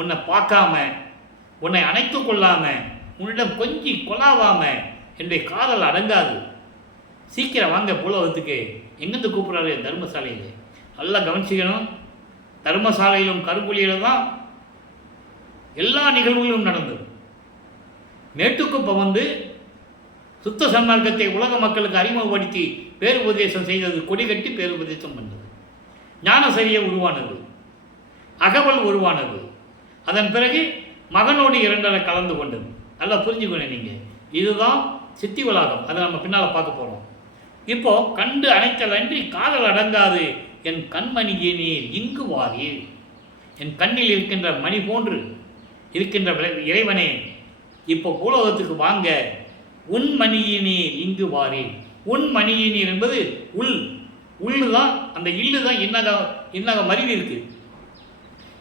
உன்னை பார்க்காம, உன்னை அணைத்து கொள்ளாம, உன்னிடம் கொஞ்சி கொலாவாம என்னுடைய காதல் அடங்காது. சீக்கிரம் வாங்க பூலோகத்துக்கு. எங்கேருந்து கூப்பிட்றாரு, தர்மசாலையில். நல்லா கவனிச்சிக்கணும், தர்மசாலையிலும் கருங்குழியிலும் தான் எல்லா நிகழ்வுகளும் நடந்தது. மேட்டுக்குப்பம் சுத்த சன்மார்க்கத்தை உலக மக்களுக்கு அறிமுகப்படுத்தி பேருபதேசம் செய்தது, கொடி கட்டி பேருபதேசம் பண்ணது. ஞானசரிய உருவானது, அகவல் உருவானது. அதன் பிறகு மகனோடு 2 கலந்து கொண்டது. நல்லா புரிஞ்சுக்கணும் நீங்கள். இதுதான் சித்தி வளாகம், அதை நம்ம பின்னால் பார்க்க போகிறோம். இப்போது கண்டு அணைத்தல் அன்றி காதல் அடங்காது, என் கண்மணியே நீர் இங்கு வாரீர். என் கண்ணில் இருக்கின்ற மணி போன்று இருக்கின்ற இறைவனே, இப்போ பூலோகத்துக்கு வாங்க, உன் மணியினீர் இங்கு வாரீர். உன் மணியினீர் என்பது உள்ளு தான், அந்த இல்லு தான் இன்னக மருவி இருக்கு.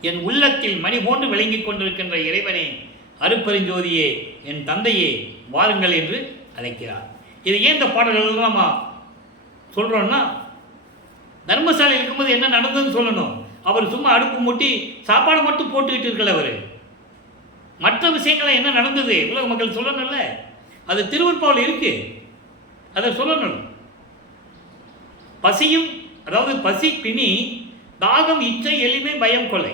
என் உள்ளத்தில் மணி போன்று விளங்கி கொண்டிருக்கின்ற இறைவனே, அருப்பெருஞ்சோதியே, என் தந்தையே வாருங்கள் என்று அழைக்கிறார். இது ஏன் இந்த பாடல்கள் நம்ம சொல்கிறோன்னா, தர்மசாலை இருக்கும்போது என்ன நடந்ததுன்னு சொல்லணும். அவர் சும்மா அடுப்பு மூட்டி சாப்பாடு மட்டும் போட்டுக்கிட்டு இருக்கல, அவர் மற்ற விஷயங்களை என்ன நடந்தது உலக மக்கள் சொல்லணும்ல. அது திருவருட்பாவில் இருக்கு, அதை சொல்லணும். பசியும், அதாவது பசி, பிணி, தாகம், இச்சை, எளிமை, பயம், கொலை,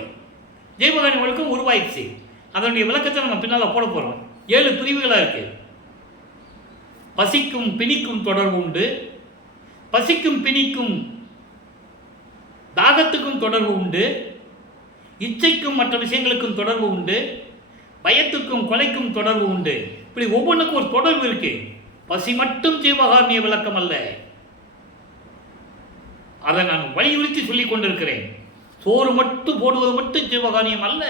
ஜெயமகானி ஒழுக்கம் உருவாயிடுச்சு. அதனுடைய விளக்கத்தை நம்ம பின்னால் போட போகிறோம். 7 பிரிவுகளாக இருக்கு. பசிக்கும் பிணிக்கும் தொடர்பு உண்டு, பசிக்கும் பிணிக்கும் தாகத்துக்கும் தொடர்பு உண்டு, இச்சைக்கும் மற்ற விஷயங்களுக்கும் தொடர்பு உண்டு, பயத்துக்கும் கொலைக்கும் தொடர்பு உண்டு. இப்படி ஒவ்வொன்றுக்கும் ஒரு தொடர்பு இருக்கு. பசி மட்டும் ஜீவகாரணிய விளக்கம் அல்ல, அதை நான் வலியுறுத்தி சொல்லிக் கொண்டிருக்கிறேன். சோறு மட்டும் போடுவது மட்டும் ஜீவகாரணியம் அல்ல.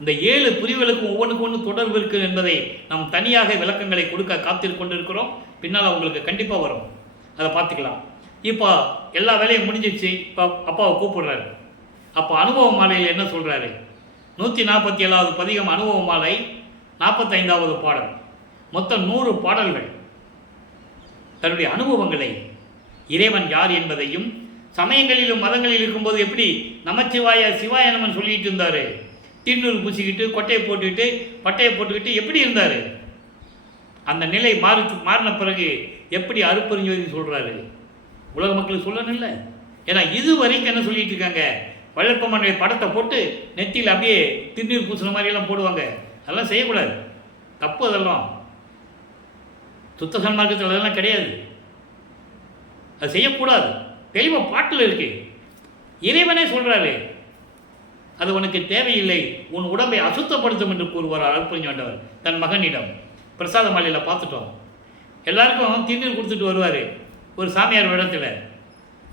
இந்த 7 பிரிவுகளுக்கும் ஒவ்வொன்றுக்கு ஒன்று தொடர்பு இருக்கு என்பதை நாம் தனியாக விளக்கங்களை கொடுக்க காத்திருக்கொண்டிருக்கிறோம். பின்னால் உங்களுக்கு கண்டிப்பாக வரும், அதை பார்த்துக்கலாம். இப்போ எல்லா வேலையும் முடிஞ்சிச்சு. இப்போ அப்பாவை கூப்பிடுறாரு. அப்போ அனுபவ மாலையில் என்ன சொல்கிறாரு? 147வது பதிகம் அனுபவ மாலை 45வது பாடல். மொத்தம் 100 பாடல்கள் தன்னுடைய அனுபவங்களை, இறைவன் யார் என்பதையும், சமயங்களிலும் மதங்களில் இருக்கும்போது எப்படி நமச்சிவாய சிவாய நமன் சொல்லிட்டு இருந்தார், திருநூறு பூசிக்கிட்டு கொட்டையை போட்டுக்கிட்டு பட்டையை போட்டுக்கிட்டு எப்படி இருந்தார், அந்த நிலை மாறின பிறகு எப்படி அருப்பெருஞ்சோதி சொல்கிறாரு, உலக மக்களுக்கு சொல்லணும் இல்லை. ஏன்னா இது வரைக்கும் என்ன சொல்லிட்டு இருக்காங்க, வள்ளற்பனுடைய படத்தை போட்டு நெத்தியில் அப்படியே திருநீர் பூசுன மாதிரியெல்லாம் போடுவாங்க. அதெல்லாம் செய்யக்கூடாது, தப்பு. அதெல்லாம் சுத்த சன்மார்க்கத்தில் அதெல்லாம் கிடையாது, அது செய்யக்கூடாது. தெளிவாக பாட்டில் இருக்கு. இறைவனே சொல்கிறாரு, அது உனக்கு தேவையில்லை, உன் உடம்பை அசுத்தப்படுத்தும் என்று கூறுவார் அருட்பெருஞ்சாண்டவர் தன் மகனிடம். பிரசாத மாலையில் பார்த்துட்டோம். எல்லாருக்கும் திருநீர் கொடுத்துட்டு வருவார் ஒரு சாமியார் இடத்துல.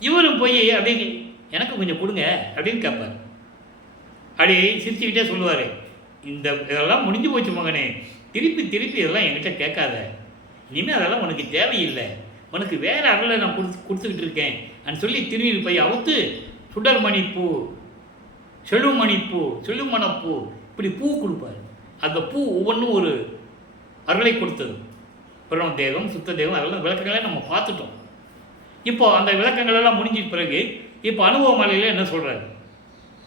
இவரும் போய் அப்படி எனக்கு கொஞ்சம் கொடுங்க அப்படின்னு கேட்பார். அப்படி சிரிச்சுக்கிட்டே சொல்லுவார், இந்த இதெல்லாம் முடிஞ்சு போச்சு மகனே, திருப்பி திருப்பி இதெல்லாம் என்கிட்ட கேட்காத, இனிமேல் அதெல்லாம் உனக்கு தேவையில்லை, உனக்கு வேறு அருளை நான் கொடுத்துக்கிட்டு இருக்கேன் அப்படின்னு சொல்லி திருநீர் பை அவுத்து சுடர் மணிப்பூ, செழுமணிப்பூ, செழுமணப்பூ, இப்படி பூ கொடுப்பார். அந்த பூ ஒவ்வொன்றும் ஒரு அருளை கொடுத்தது. பிரணவ தேகம், சுத்த தேகம், அதெல்லாம் விளக்கங்களே நம்ம பார்த்துட்டோம். இப்போ அந்த விளக்கங்கள் எல்லாம் முடிஞ்ச பிறகு இப்போ அனுபவ மாலையில் என்ன சொல்கிறாரு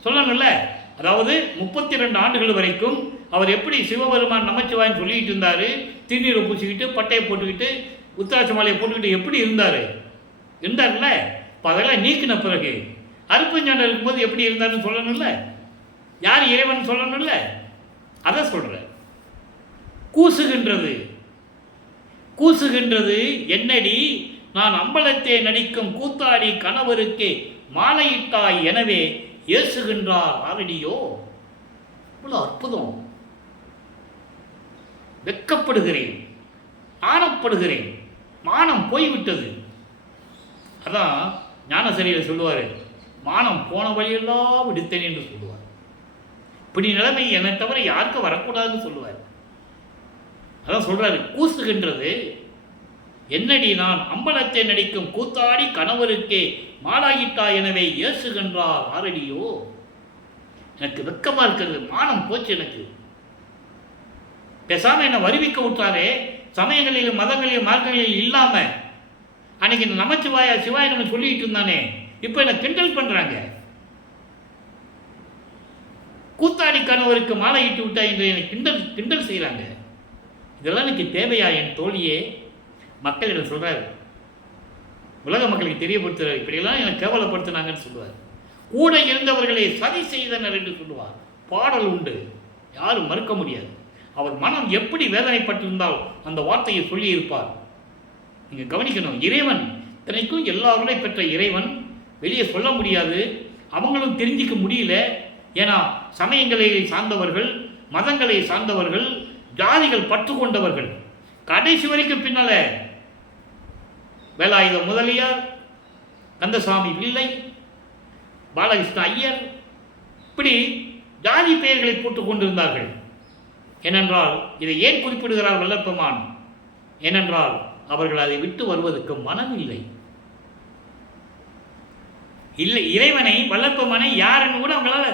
சொல்லணும்ல. அதாவது 32 ஆண்டுகள் வரைக்கும் அவர் எப்படி சிவபெருமான் நமச்சிவாயன்னு சொல்லிக்கிட்டு இருந்தார், திருநீரை பூசிக்கிட்டு பட்டையை போட்டுக்கிட்டு உத்தராட்ச மாலையை போட்டுக்கிட்டு எப்படி இருந்தார்ல. இப்போ அதெல்லாம் நீக்கின பிறகு அருட்பெருஞ்சாண்டவர் இருக்கும்போது எப்படி இருந்தாருன்னு சொல்லணும்ல, யார் இறைவன் சொல்லணும்ல. அதை சொல்கிற கூசுகின்றது என்னடி நான் அம்பலத்தே நடிக்கும் கூத்தாடி கணவருக்கு மாலையிட்டாய் எனவே ஏசுகின்றார் ஆரடியோ. இவ்வளோ அற்புதம். வெட்கப்படுகிறேன், ஆணப்படுகிறேன், மானம் போய்விட்டது. அதான் ஞானசரியில் சொல்லுவார், மானம் போன வழியெல்லாம் விடுத்தேன் என்று சொல்லுவார். இப்படி நிலைமை என்னை தவிர யாருக்கும் வரக்கூடாதுன்னு சொல்லுவார். அதான் சொல்றாரு, கூசுகின்றது என்னடி நான் அம்பலத்தை நடிக்கும் கூத்தாடி கணவருக்கே மாலாயிட்டா எனவே ஏசுகின்றார் ஆரடியோ. எனக்கு வெக்கமா இருக்கிறது, மானம் போச்சு எனக்கு. பேசாம என்னை வருவிக்க விட்டாரே, சமயங்களிலும் மதங்களிலும் மார்க்கங்களிலும் இல்லாம அன்னைக்கு நமச்சிவாயா சிவாய நம்ம சொல்லிட்டு இருந்தானே, இப்போ என்னை கிண்டல் பண்றாங்க. கூத்தாடி கணவருக்கு மாலையிட்டு விட்டா என்று என்னை கிண்டல் செய்கிறாங்க. இதெல்லாம் எனக்கு தேவையா என் தோழியே? மக்களிடம் சொல்கிறார், உலக மக்களுக்கு தெரியப்படுத்துகிறார், இப்படியெல்லாம் என்னை கேவலப்படுத்தினாங்கன்னு சொல்லுவார். கூட இருந்தவர்களை சதி செய்தனர் என்று சொல்லுவார். பாடல் உண்டு, யாரும் மறுக்க முடியாது. அவர் மனம் எப்படி வேதனைப்பட்டிருந்தால் அந்த வார்த்தையை சொல்லியிருப்பார். நீங்கள் கவனிக்கணும், இறைவன் இத்தனைக்கும் எல்லாருமே பெற்ற இறைவன் வெளியே சொல்ல முடியாது, அவங்களும் தெரிஞ்சிக்க முடியல. ஏன்னா சமயங்களை சார்ந்தவர்கள், மதங்களை சார்ந்தவர்கள், ஜாதிகள் பற்று கொண்டவர்கள். கடைசி வரைக்கும் பின்னால வேலாயுத முதலியார், கந்தசாமி பிள்ளை, பாலகிருஷ்ண ஐயர், இப்படி ஜாதி பெயர்களை போட்டுக் கொண்டிருந்தார்கள். ஏனென்றால் இதை ஏன் குறிப்பிடுகிறார் வல்லற்பெருமான்? ஏனென்றால் அவர்கள் அதை விட்டு வருவதற்கு மனம் இல்லை. இறைவனை வல்லற்பெருமானை யாருன்னு கூட அவங்களால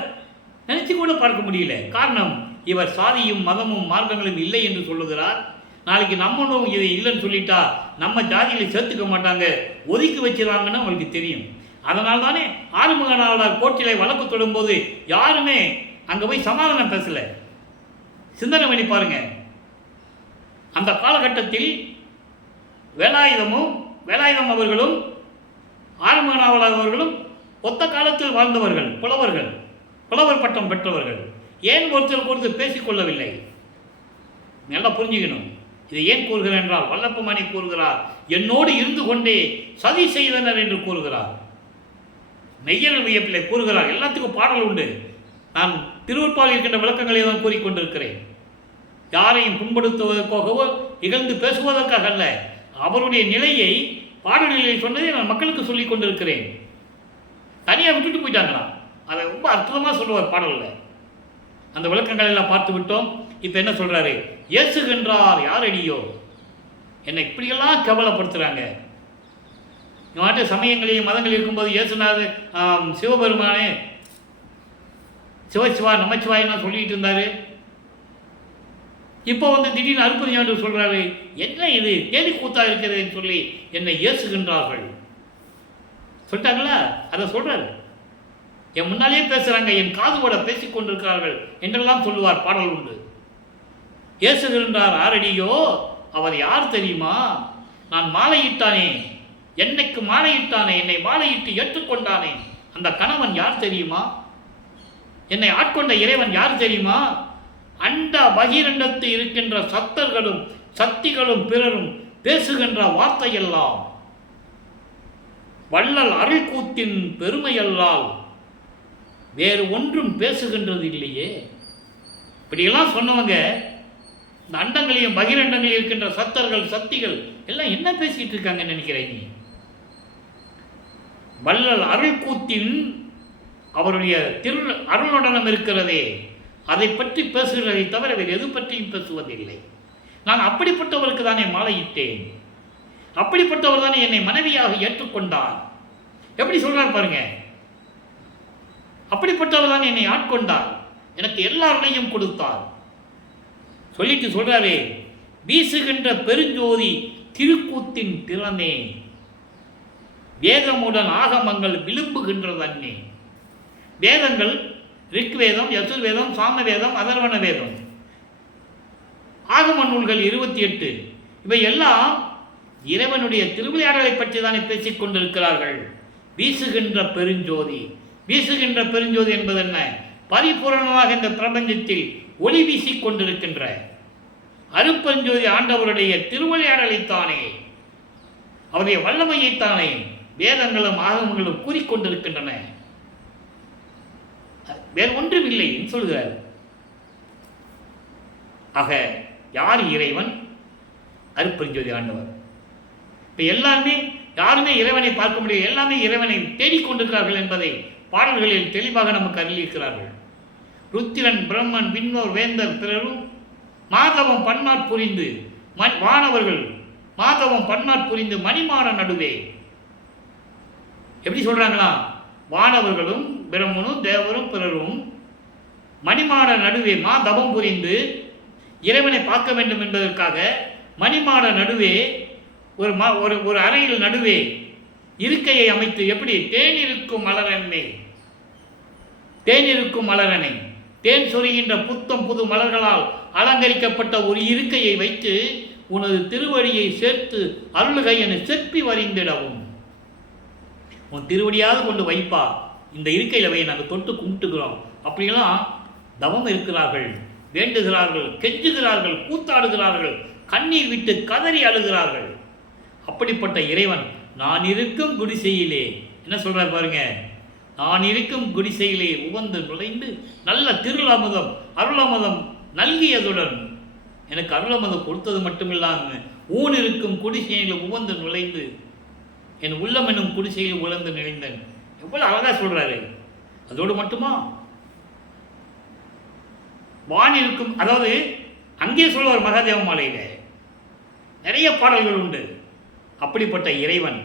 நினைச்சு கூட பார்க்க முடியல. காரணம், இவர் சாதியும் மதமும் மார்க்கங்களும் இல்லை என்று சொல்லுகிறார். நாளைக்கு நம்மளும் இது இல்லைன்னு சொல்லிட்டா நம்ம ஜாதிகளை சேர்த்துக்க மாட்டாங்க, ஒதுக்கி வச்சிருவாங்கன்னு அவங்களுக்கு தெரியும். அதனால தானே ஆறுமுகனாளர் கோர்ட்டிலே வழக்கு தொடும்போது யாருமே அங்கே போய் சமாதானம் பேசல. சிந்தனை பண்ணி பாருங்க. அந்த காலகட்டத்தில் வேலாயுதம் அவர்களும் ஆறுமுகனாவலர் அவர்களும் ஒத்த காலத்தில் வாழ்ந்தவர்கள், புலவர் பட்டம் பெற்றவர்கள். ஏன் ஒருத்தர் பேசிக்கொள்ளவில்லை? நல்லா புரிஞ்சுக்கணும். இதை ஏன் கூறுகிறேன் என்றால் வல்லப்பெருமானை கூறுகிறார், என்னோடு இருந்து கொண்டே சதி செய்தனர் என்று கூறுகிறார். மெய்யல் வியப்பிலே கூறுகிறார். எல்லாத்துக்கும் பாடல் உண்டு. நான் திருவற்பால் இருக்கின்ற விளக்கங்களை தான் கூறிக்கொண்டிருக்கிறேன். யாரையும் புண்படுத்துவதற்காகவோ இகழ்ந்து பேசுவதற்காக அல்ல, அவருடைய நிலையை பாடல்களில் சொன்னதை நான் மக்களுக்கு சொல்லிக் கொண்டிருக்கிறேன். தனியாக விட்டுட்டு போயிட்டாங்களாம். அதை ரொம்ப அற்புதமாக சொல்லுவார் பாடலில். அந்த விளக்கங்கள் எல்லாம் பார்த்து விட்டோம். இப்போ என்ன சொல்கிறாரு? ஏசுகின்றார் யாரடியோ. என்னை இப்படியெல்லாம் கேவலப்படுத்துகிறாங்க, மற்ற சமயங்களையும் மதங்கள் இருக்கும்போது இயேசுநாதர் சிவபெருமானே சிவசிவா நமச்சிவாயெல்லாம் சொல்லிட்டு இருந்தார். இப்போ திடீர்னு அற்புதம் என்று சொல்கிறாரு. என்ன இது கேலி கூத்தா இருக்கிறதுன்னு சொல்லி என்னை ஏசுகின்றார்கள் சொல்லிட்டாங்களா? அதை சொல்கிறாரு. என் முன்னாலே பேசுகிறாங்க, என் காதுபட பேசிக் கொண்டிருக்கிறார்கள் என்றெல்லாம் சொல்லுவார். பாடல் உண்டு. ஏசுகின்றார் ஆரடியோ, அவர் யார் தெரியுமா? நான் மாலையிட்டானே, என்னைக்கு மாலையிட்டானே, என்னை மாலையிட்டு ஏற்றுக்கொண்டானே, அந்த கணவன் யார் தெரியுமா? என்னை ஆட்கொண்ட இறைவன் யார் தெரியுமா? அண்ட பகிரண்டத்து இருக்கின்ற சத்தர்களும் சக்திகளும் பிறரும் பேசுகின்ற வார்த்தையெல்லாம் வள்ளல் அருள் கூத்தின் பெருமையல்லால் வேறு ஒன்றும் பேசுகின்றது இல்லையே. இப்படியெல்லாம் சொன்னவங்க இந்த அண்டங்களையும் பகிரண்டங்களையும் இருக்கின்ற சத்தர்கள் சக்திகள் எல்லாம் என்ன பேசிக்கிட்டு இருக்காங்கன்னு நினைக்கிறீங்க? வள்ளல் அருள் கூத்தின் அவருடைய அருளுடனம் இருக்கிறதே, அதை பற்றி பேசுகிறதை தவிர வேறு எது பற்றியும் பேசுவதில்லை. நான் அப்படிப்பட்டவருக்கு தானே மாலையிட்டேன், அப்படிப்பட்டவர் தானே என்னை மனைவியாக ஏற்றுக்கொண்டார். எப்படி சொல்றார் பாருங்க. அப்படிப்பட்டவர் தான் என்னை ஆட்கொண்டார், எனக்கு எல்லாரையும் கொடுத்தார் சொல்லிட்டு சொல்றாரே, வீசுகின்ற பெருஞ்சோதி திருக்கூத்தின் திறனே, வேதமுடன் ஆகமங்கள் விழும்புகின்றதன்னே. வேதங்கள் ரிக்வேதம், யசுர்வேதம், சாமவேதம், அதர்வண வேதம், ஆகம நூல்கள் 28 இவை எல்லாம் இறைவனுடைய திருவிளையாடலை பற்றி தானே பேசிக் கொண்டிருக்கிறார்கள். வீசுகின்ற பெருஞ்சோதி, வீசுகின்ற பெருஞ்சோதி என்பது என்ன? பரிபூரணமாக இந்த பிரபஞ்சத்தில் ஒளி வீசிக் கொண்டிருக்கின்ற அருப்பெருஞ்சோதி ஆண்டவருடைய திருவிளையாடலைத்தானே, அவருடைய வல்லமையைத்தானே வேதங்களும் ஆகமங்களும் கூறிக்கொண்டிருக்கின்றன. வேறு ஒன்றும் இல்லை சொல்கிறார். ஆக யார் இறைவன்? அருப்பெருஞ்சோதி ஆண்டவர். இப்போ எல்லாருமே யாருமே இறைவனை பார்க்க முடியாது, எல்லாமே இறைவனை தேடிக்கொண்டிருக்கிறார்கள் என்பதை பாடல்களில் தெளிவாக நமக்கு அறிவிக்கிறார்கள். ருத்திரன், பிரம்மன், விண்ணோர், வேந்தர் பிறரும் மாதவம் பன்மாற் புரிந்து வானவர்கள் மாதவம் பன்மாற் புரிந்து மணிமான நடுவே. எப்படி சொல்றாங்களா? வானவர்களும் பிரம்மனும் தேவரும் பிறரும் மணிமாட நடுவே தவம் புரிந்து இறைவனை பார்க்க வேண்டும் என்பதற்காக மணிமாட நடுவே ஒரு அறையில் நடுவே இருக்கையை அமைத்து, எப்படி தேனிருக்கும் மலரன்னை, தேனிருக்கும் மலரனை, தேன் சொரிகின்ற புத்தம் புது மலர்களால் அலங்கரிக்கப்பட்ட ஒரு இருக்கையை வைத்து உனது திருவடியை சேர்த்து அருள்கை என செப்பி வரிந்திடவும். உன் திருவடியாவது கொண்டு வைப்பா, இந்த இருக்கையில் வை, நாங்கள் தொட்டு கும்பிட்டுக்கிறோம். அப்படியெல்லாம் தவம் இருக்கிறார்கள், வேண்டுகிறார்கள், கெஞ்சுகிறார்கள், கூத்தாடுகிறார்கள், கண்ணீர் விட்டு கதறி அழுகிறார்கள். அப்படிப்பட்ட இறைவன் நான் இருக்கும் குடிசையிலே என்ன சொல்றார் பாருங்க, நான் இருக்கும் குடிசையிலே உவந்து நுழைந்து நல்ல திருளமுதம் அருளமுதம் நல்கியதுடன், எனக்கு அருளமுதம் கொடுத்தது மட்டுமில்லாமல் ஊன் இருக்கும் குடிசையில் உவந்து நுழைந்து என் உள்ளம் என்னும் குடிசையில் உழந்து நினைந்தேன். எவ்வளவு அழகா சொல்றாரு. அதோடு மட்டுமா, வான் இருக்கும், அதாவது அங்கே சொல்வார் மகாதேவ மாலையில நிறைய பாடல்கள் உண்டு. அப்படிப்பட்ட இறைவன்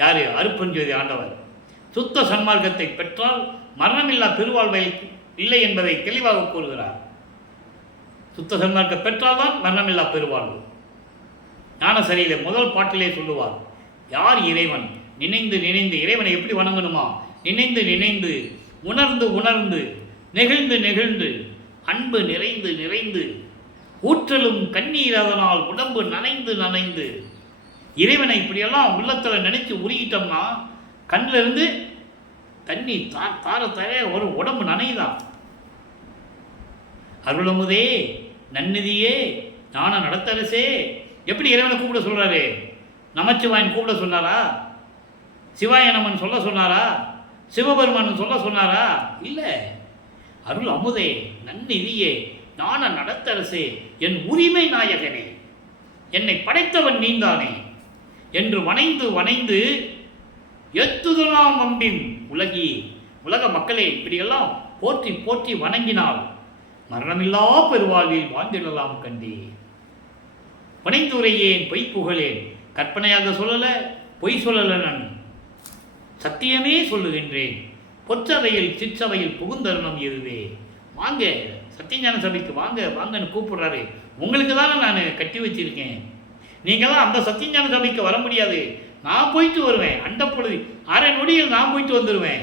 யாரு? அருப்பெருஞ்சோதி ஆண்டவர். சுத்த சன்மார்க்கத்தை பெற்றால் மரணமில்லா பெருவாழ்வை இல்லை என்பதை தெளிவாக கூறுகிறார். சுத்த சன்மார்க்கம் பெற்றால்தான் மரணமில்லா பெருவாழ்வு. ஞானசரியிலே முதல் பாட்டிலே சொல்லுவார், யார் இறைவன்? நினைந்து நினைந்து இறைவனை எப்படி வணங்கணுமா? நினைந்து நினைந்து உணர்ந்து உணர்ந்து நெகிழ்ந்து நெகிழ்ந்து அன்பு நிறைந்து நிறைந்து ஊற்றலும் கண்ணீர் அதனால் உடம்பு நனைந்து நனைந்து. இறைவனை இப்படியெல்லாம் உள்ளத்தில் நினைச்சு உருகிட்டோம்னா கண்ணில் இருந்து தண்ணி தார தர ஒரு உடம்பு நனைதான். அருளமுதே நன்னிதியே ஞான நடத்தரசே. எப்படி இறைவனை கூப்பிட சொல்றாரு? நமச்சிவாயன் கூப்பிட சொன்னாரா? சிவாய நமன் சொல்ல சொன்னாரா? சிவபெருமான் சொல்ல சொன்னாரா? இல்லை. அருள் அமுதே நன்னிதியே ஞான நடத்தரசே என் உரிமை நாயகனே, என்னை படைத்தவன் நீந்தானே என்று வணைந்து வணைந்து எத்துதலாம் அம்பின் உலகி, உலக மக்களே இப்படியெல்லாம் போற்றி போற்றி வணங்கினால் மரணமில்லா பெருவாழ்வில் வாழ்ந்திடலாம் கண்டே. வணைந்துரையேன் பொய்ப்புகழேன், கற்பனையாக சொல்லலை, பொய் சொல்லலை, நான் சத்தியமே சொல்லுகின்றேன். பொற்றவையில் சிற்றவையில் புகுந்தருணம் இதுவே. வாங்க சத்தியஞான சபைக்கு வாங்க வாங்கன்னு கூப்பிடுறாரு. உங்களுக்கு தானே நான் கட்டி வச்சிருக்கேன். நீங்கள் தான் அந்த சத்தியஞான சபைக்கு வர முடியாது. நான் போயிட்டு வருவேன். அண்ட பொழுது அரை நொடியில் நான் போயிட்டு வந்துடுவேன்.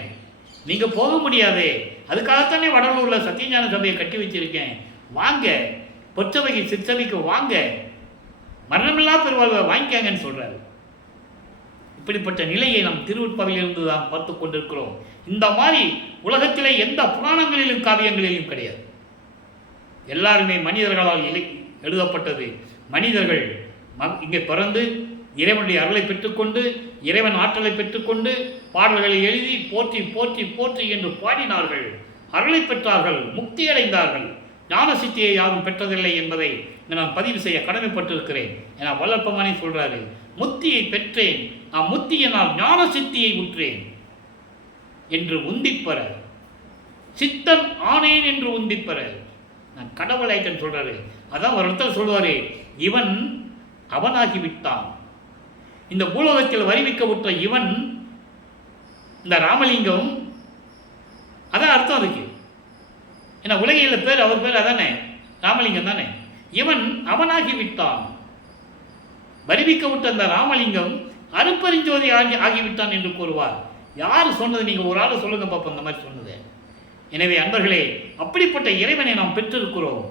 நீங்கள் போக முடியாது. அதுக்காகத்தானே வடலூரில் சத்தியஞான சபையை கட்டி வச்சிருக்கேன். வாங்க பொற்றவையில் சிற்றவைக்கு வாங்க, மரணமில்லா பெருவாழ்வை வாங்கிக்காங்கன்னு சொல்கிறாரு. இப்படிப்பட்ட நிலையை நாம் திருவுட்பாவிலிருந்து தான் பார்த்து கொண்டிருக்கிறோம். இந்த மாதிரி உலகத்திலே எந்த புராணங்களிலும் காவியங்களிலும் கிடையாது. எல்லாருமே மனிதர்களால் எழுதப்பட்டது. மனிதர்கள் இங்கே பிறந்து இறைவனுடைய அருளை பெற்றுக்கொண்டு இறைவன் ஆற்றலை பெற்றுக்கொண்டு பாடல்களை எழுதி போற்றி போற்றி போற்றி என்று பாடினார்கள், அருளை பெற்றார்கள், முக்தி அடைந்தார்கள். ஞான சித்தியை யாரும் பெற்றதில்லை என்பதை நான் பதிவு செய்ய கடமைப்பட்டிருக்கிறேன். ஏன்னா வல்லற்பமானே சொல்றாரு, முத்தியை பெற்றேன், நான் முத்தியினால் ஞான சித்தியை உற்றேன் என்று உந்திப்பெற, சித்தன் ஆனேன் என்று உந்திப்பெற நான் கடவுளாயிட்டேன்னு சொல்றாரு. அதான் ஒரு இடத்துல சொல்வாரு, இவன் அவனாகிவிட்டான். இந்த பூலோகத்தில் வரிவிக்க விட்ட இவன் இந்த ராமலிங்கம், அதான் அர்த்தம் இருக்கு. ஏன்னா உலகில் பேர் அவர் பேர் அதானே, ராமலிங்கம் தானே. இவன் அவனாகிவிட்டான், வரிவிக்க விட்ட அந்த ராமலிங்கம் அருப்பெருஞ்சோதி ஆகிவிட்டான் என்று கூறுவார். யார் சொன்னது? நீங்கள் ஒரு ஆள் சொல்லுங்க பார்ப்போம் இந்த மாதிரி சொன்னது. எனவே அன்பர்களே, அப்படிப்பட்ட இறைவனை நாம் பெற்றிருக்கிறோம்,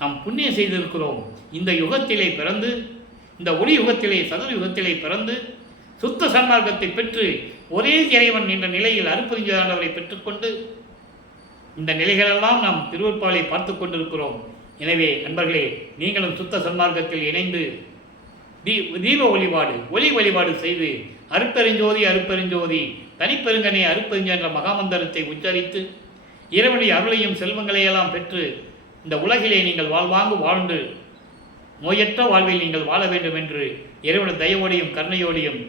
நாம் புண்ணியம் செய்திருக்கிறோம். இந்த யுகத்திலே பிறந்து, இந்த ஒளி யுகத்திலே சதுர யுகத்திலே பிறந்து சுத்த சன்மார்க்கத்தை பெற்று ஒரே இறைவன் என்ற நிலையில் அருப்பெருஞ்சோதியானவரை பெற்றுக்கொண்டு இந்த நிலைகளெல்லாம் நாம் திருவருட்பாலை பார்த்து கொண்டிருக்கிறோம். எனவே அன்பர்களே, நீங்களும் சுத்த சன்மார்க்கத்தில் இணைந்து தீப வழிபாடு, ஒளி வழிபாடு செய்து அருட்பெருஞ்சோதி அருட்பெருஞ்சோதி தனிப்பெருங்கனை அருட்பெருஞ்ச என்ற மகாமந்திரத்தை உச்சரித்து இறைவனுடைய அருளையும் செல்வங்களையெல்லாம் பெற்று இந்த உலகிலே நீங்கள் வாழ்வாங்கு வாழ்ந்து நோயற்ற வாழ்வில் நீங்கள் வாழ வேண்டும் என்று இறைவனுடைய தயவோடையும் கருணையோடையும்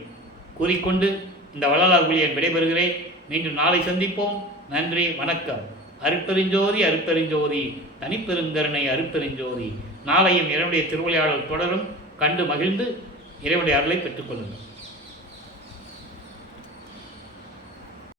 கூறிக்கொண்டு இந்த வள்ளலார் ஊழியன் விடைபெறுகிறேன். மீண்டும் நாளை சந்திப்போம். நன்றி, வணக்கம். அருட்பெருஞ்சோதி அருட்பெருஞ்சோதி தனிப்பெருங்கருணை அருட்பெருஞ்சோதி. நாளையும் இறைவனுடைய திருவிளையாடல் தொடரும். கண்டு மகிழ்ந்து இறைவனுடைய அருளை பெற்றுக்கொள்ளுங்கள்.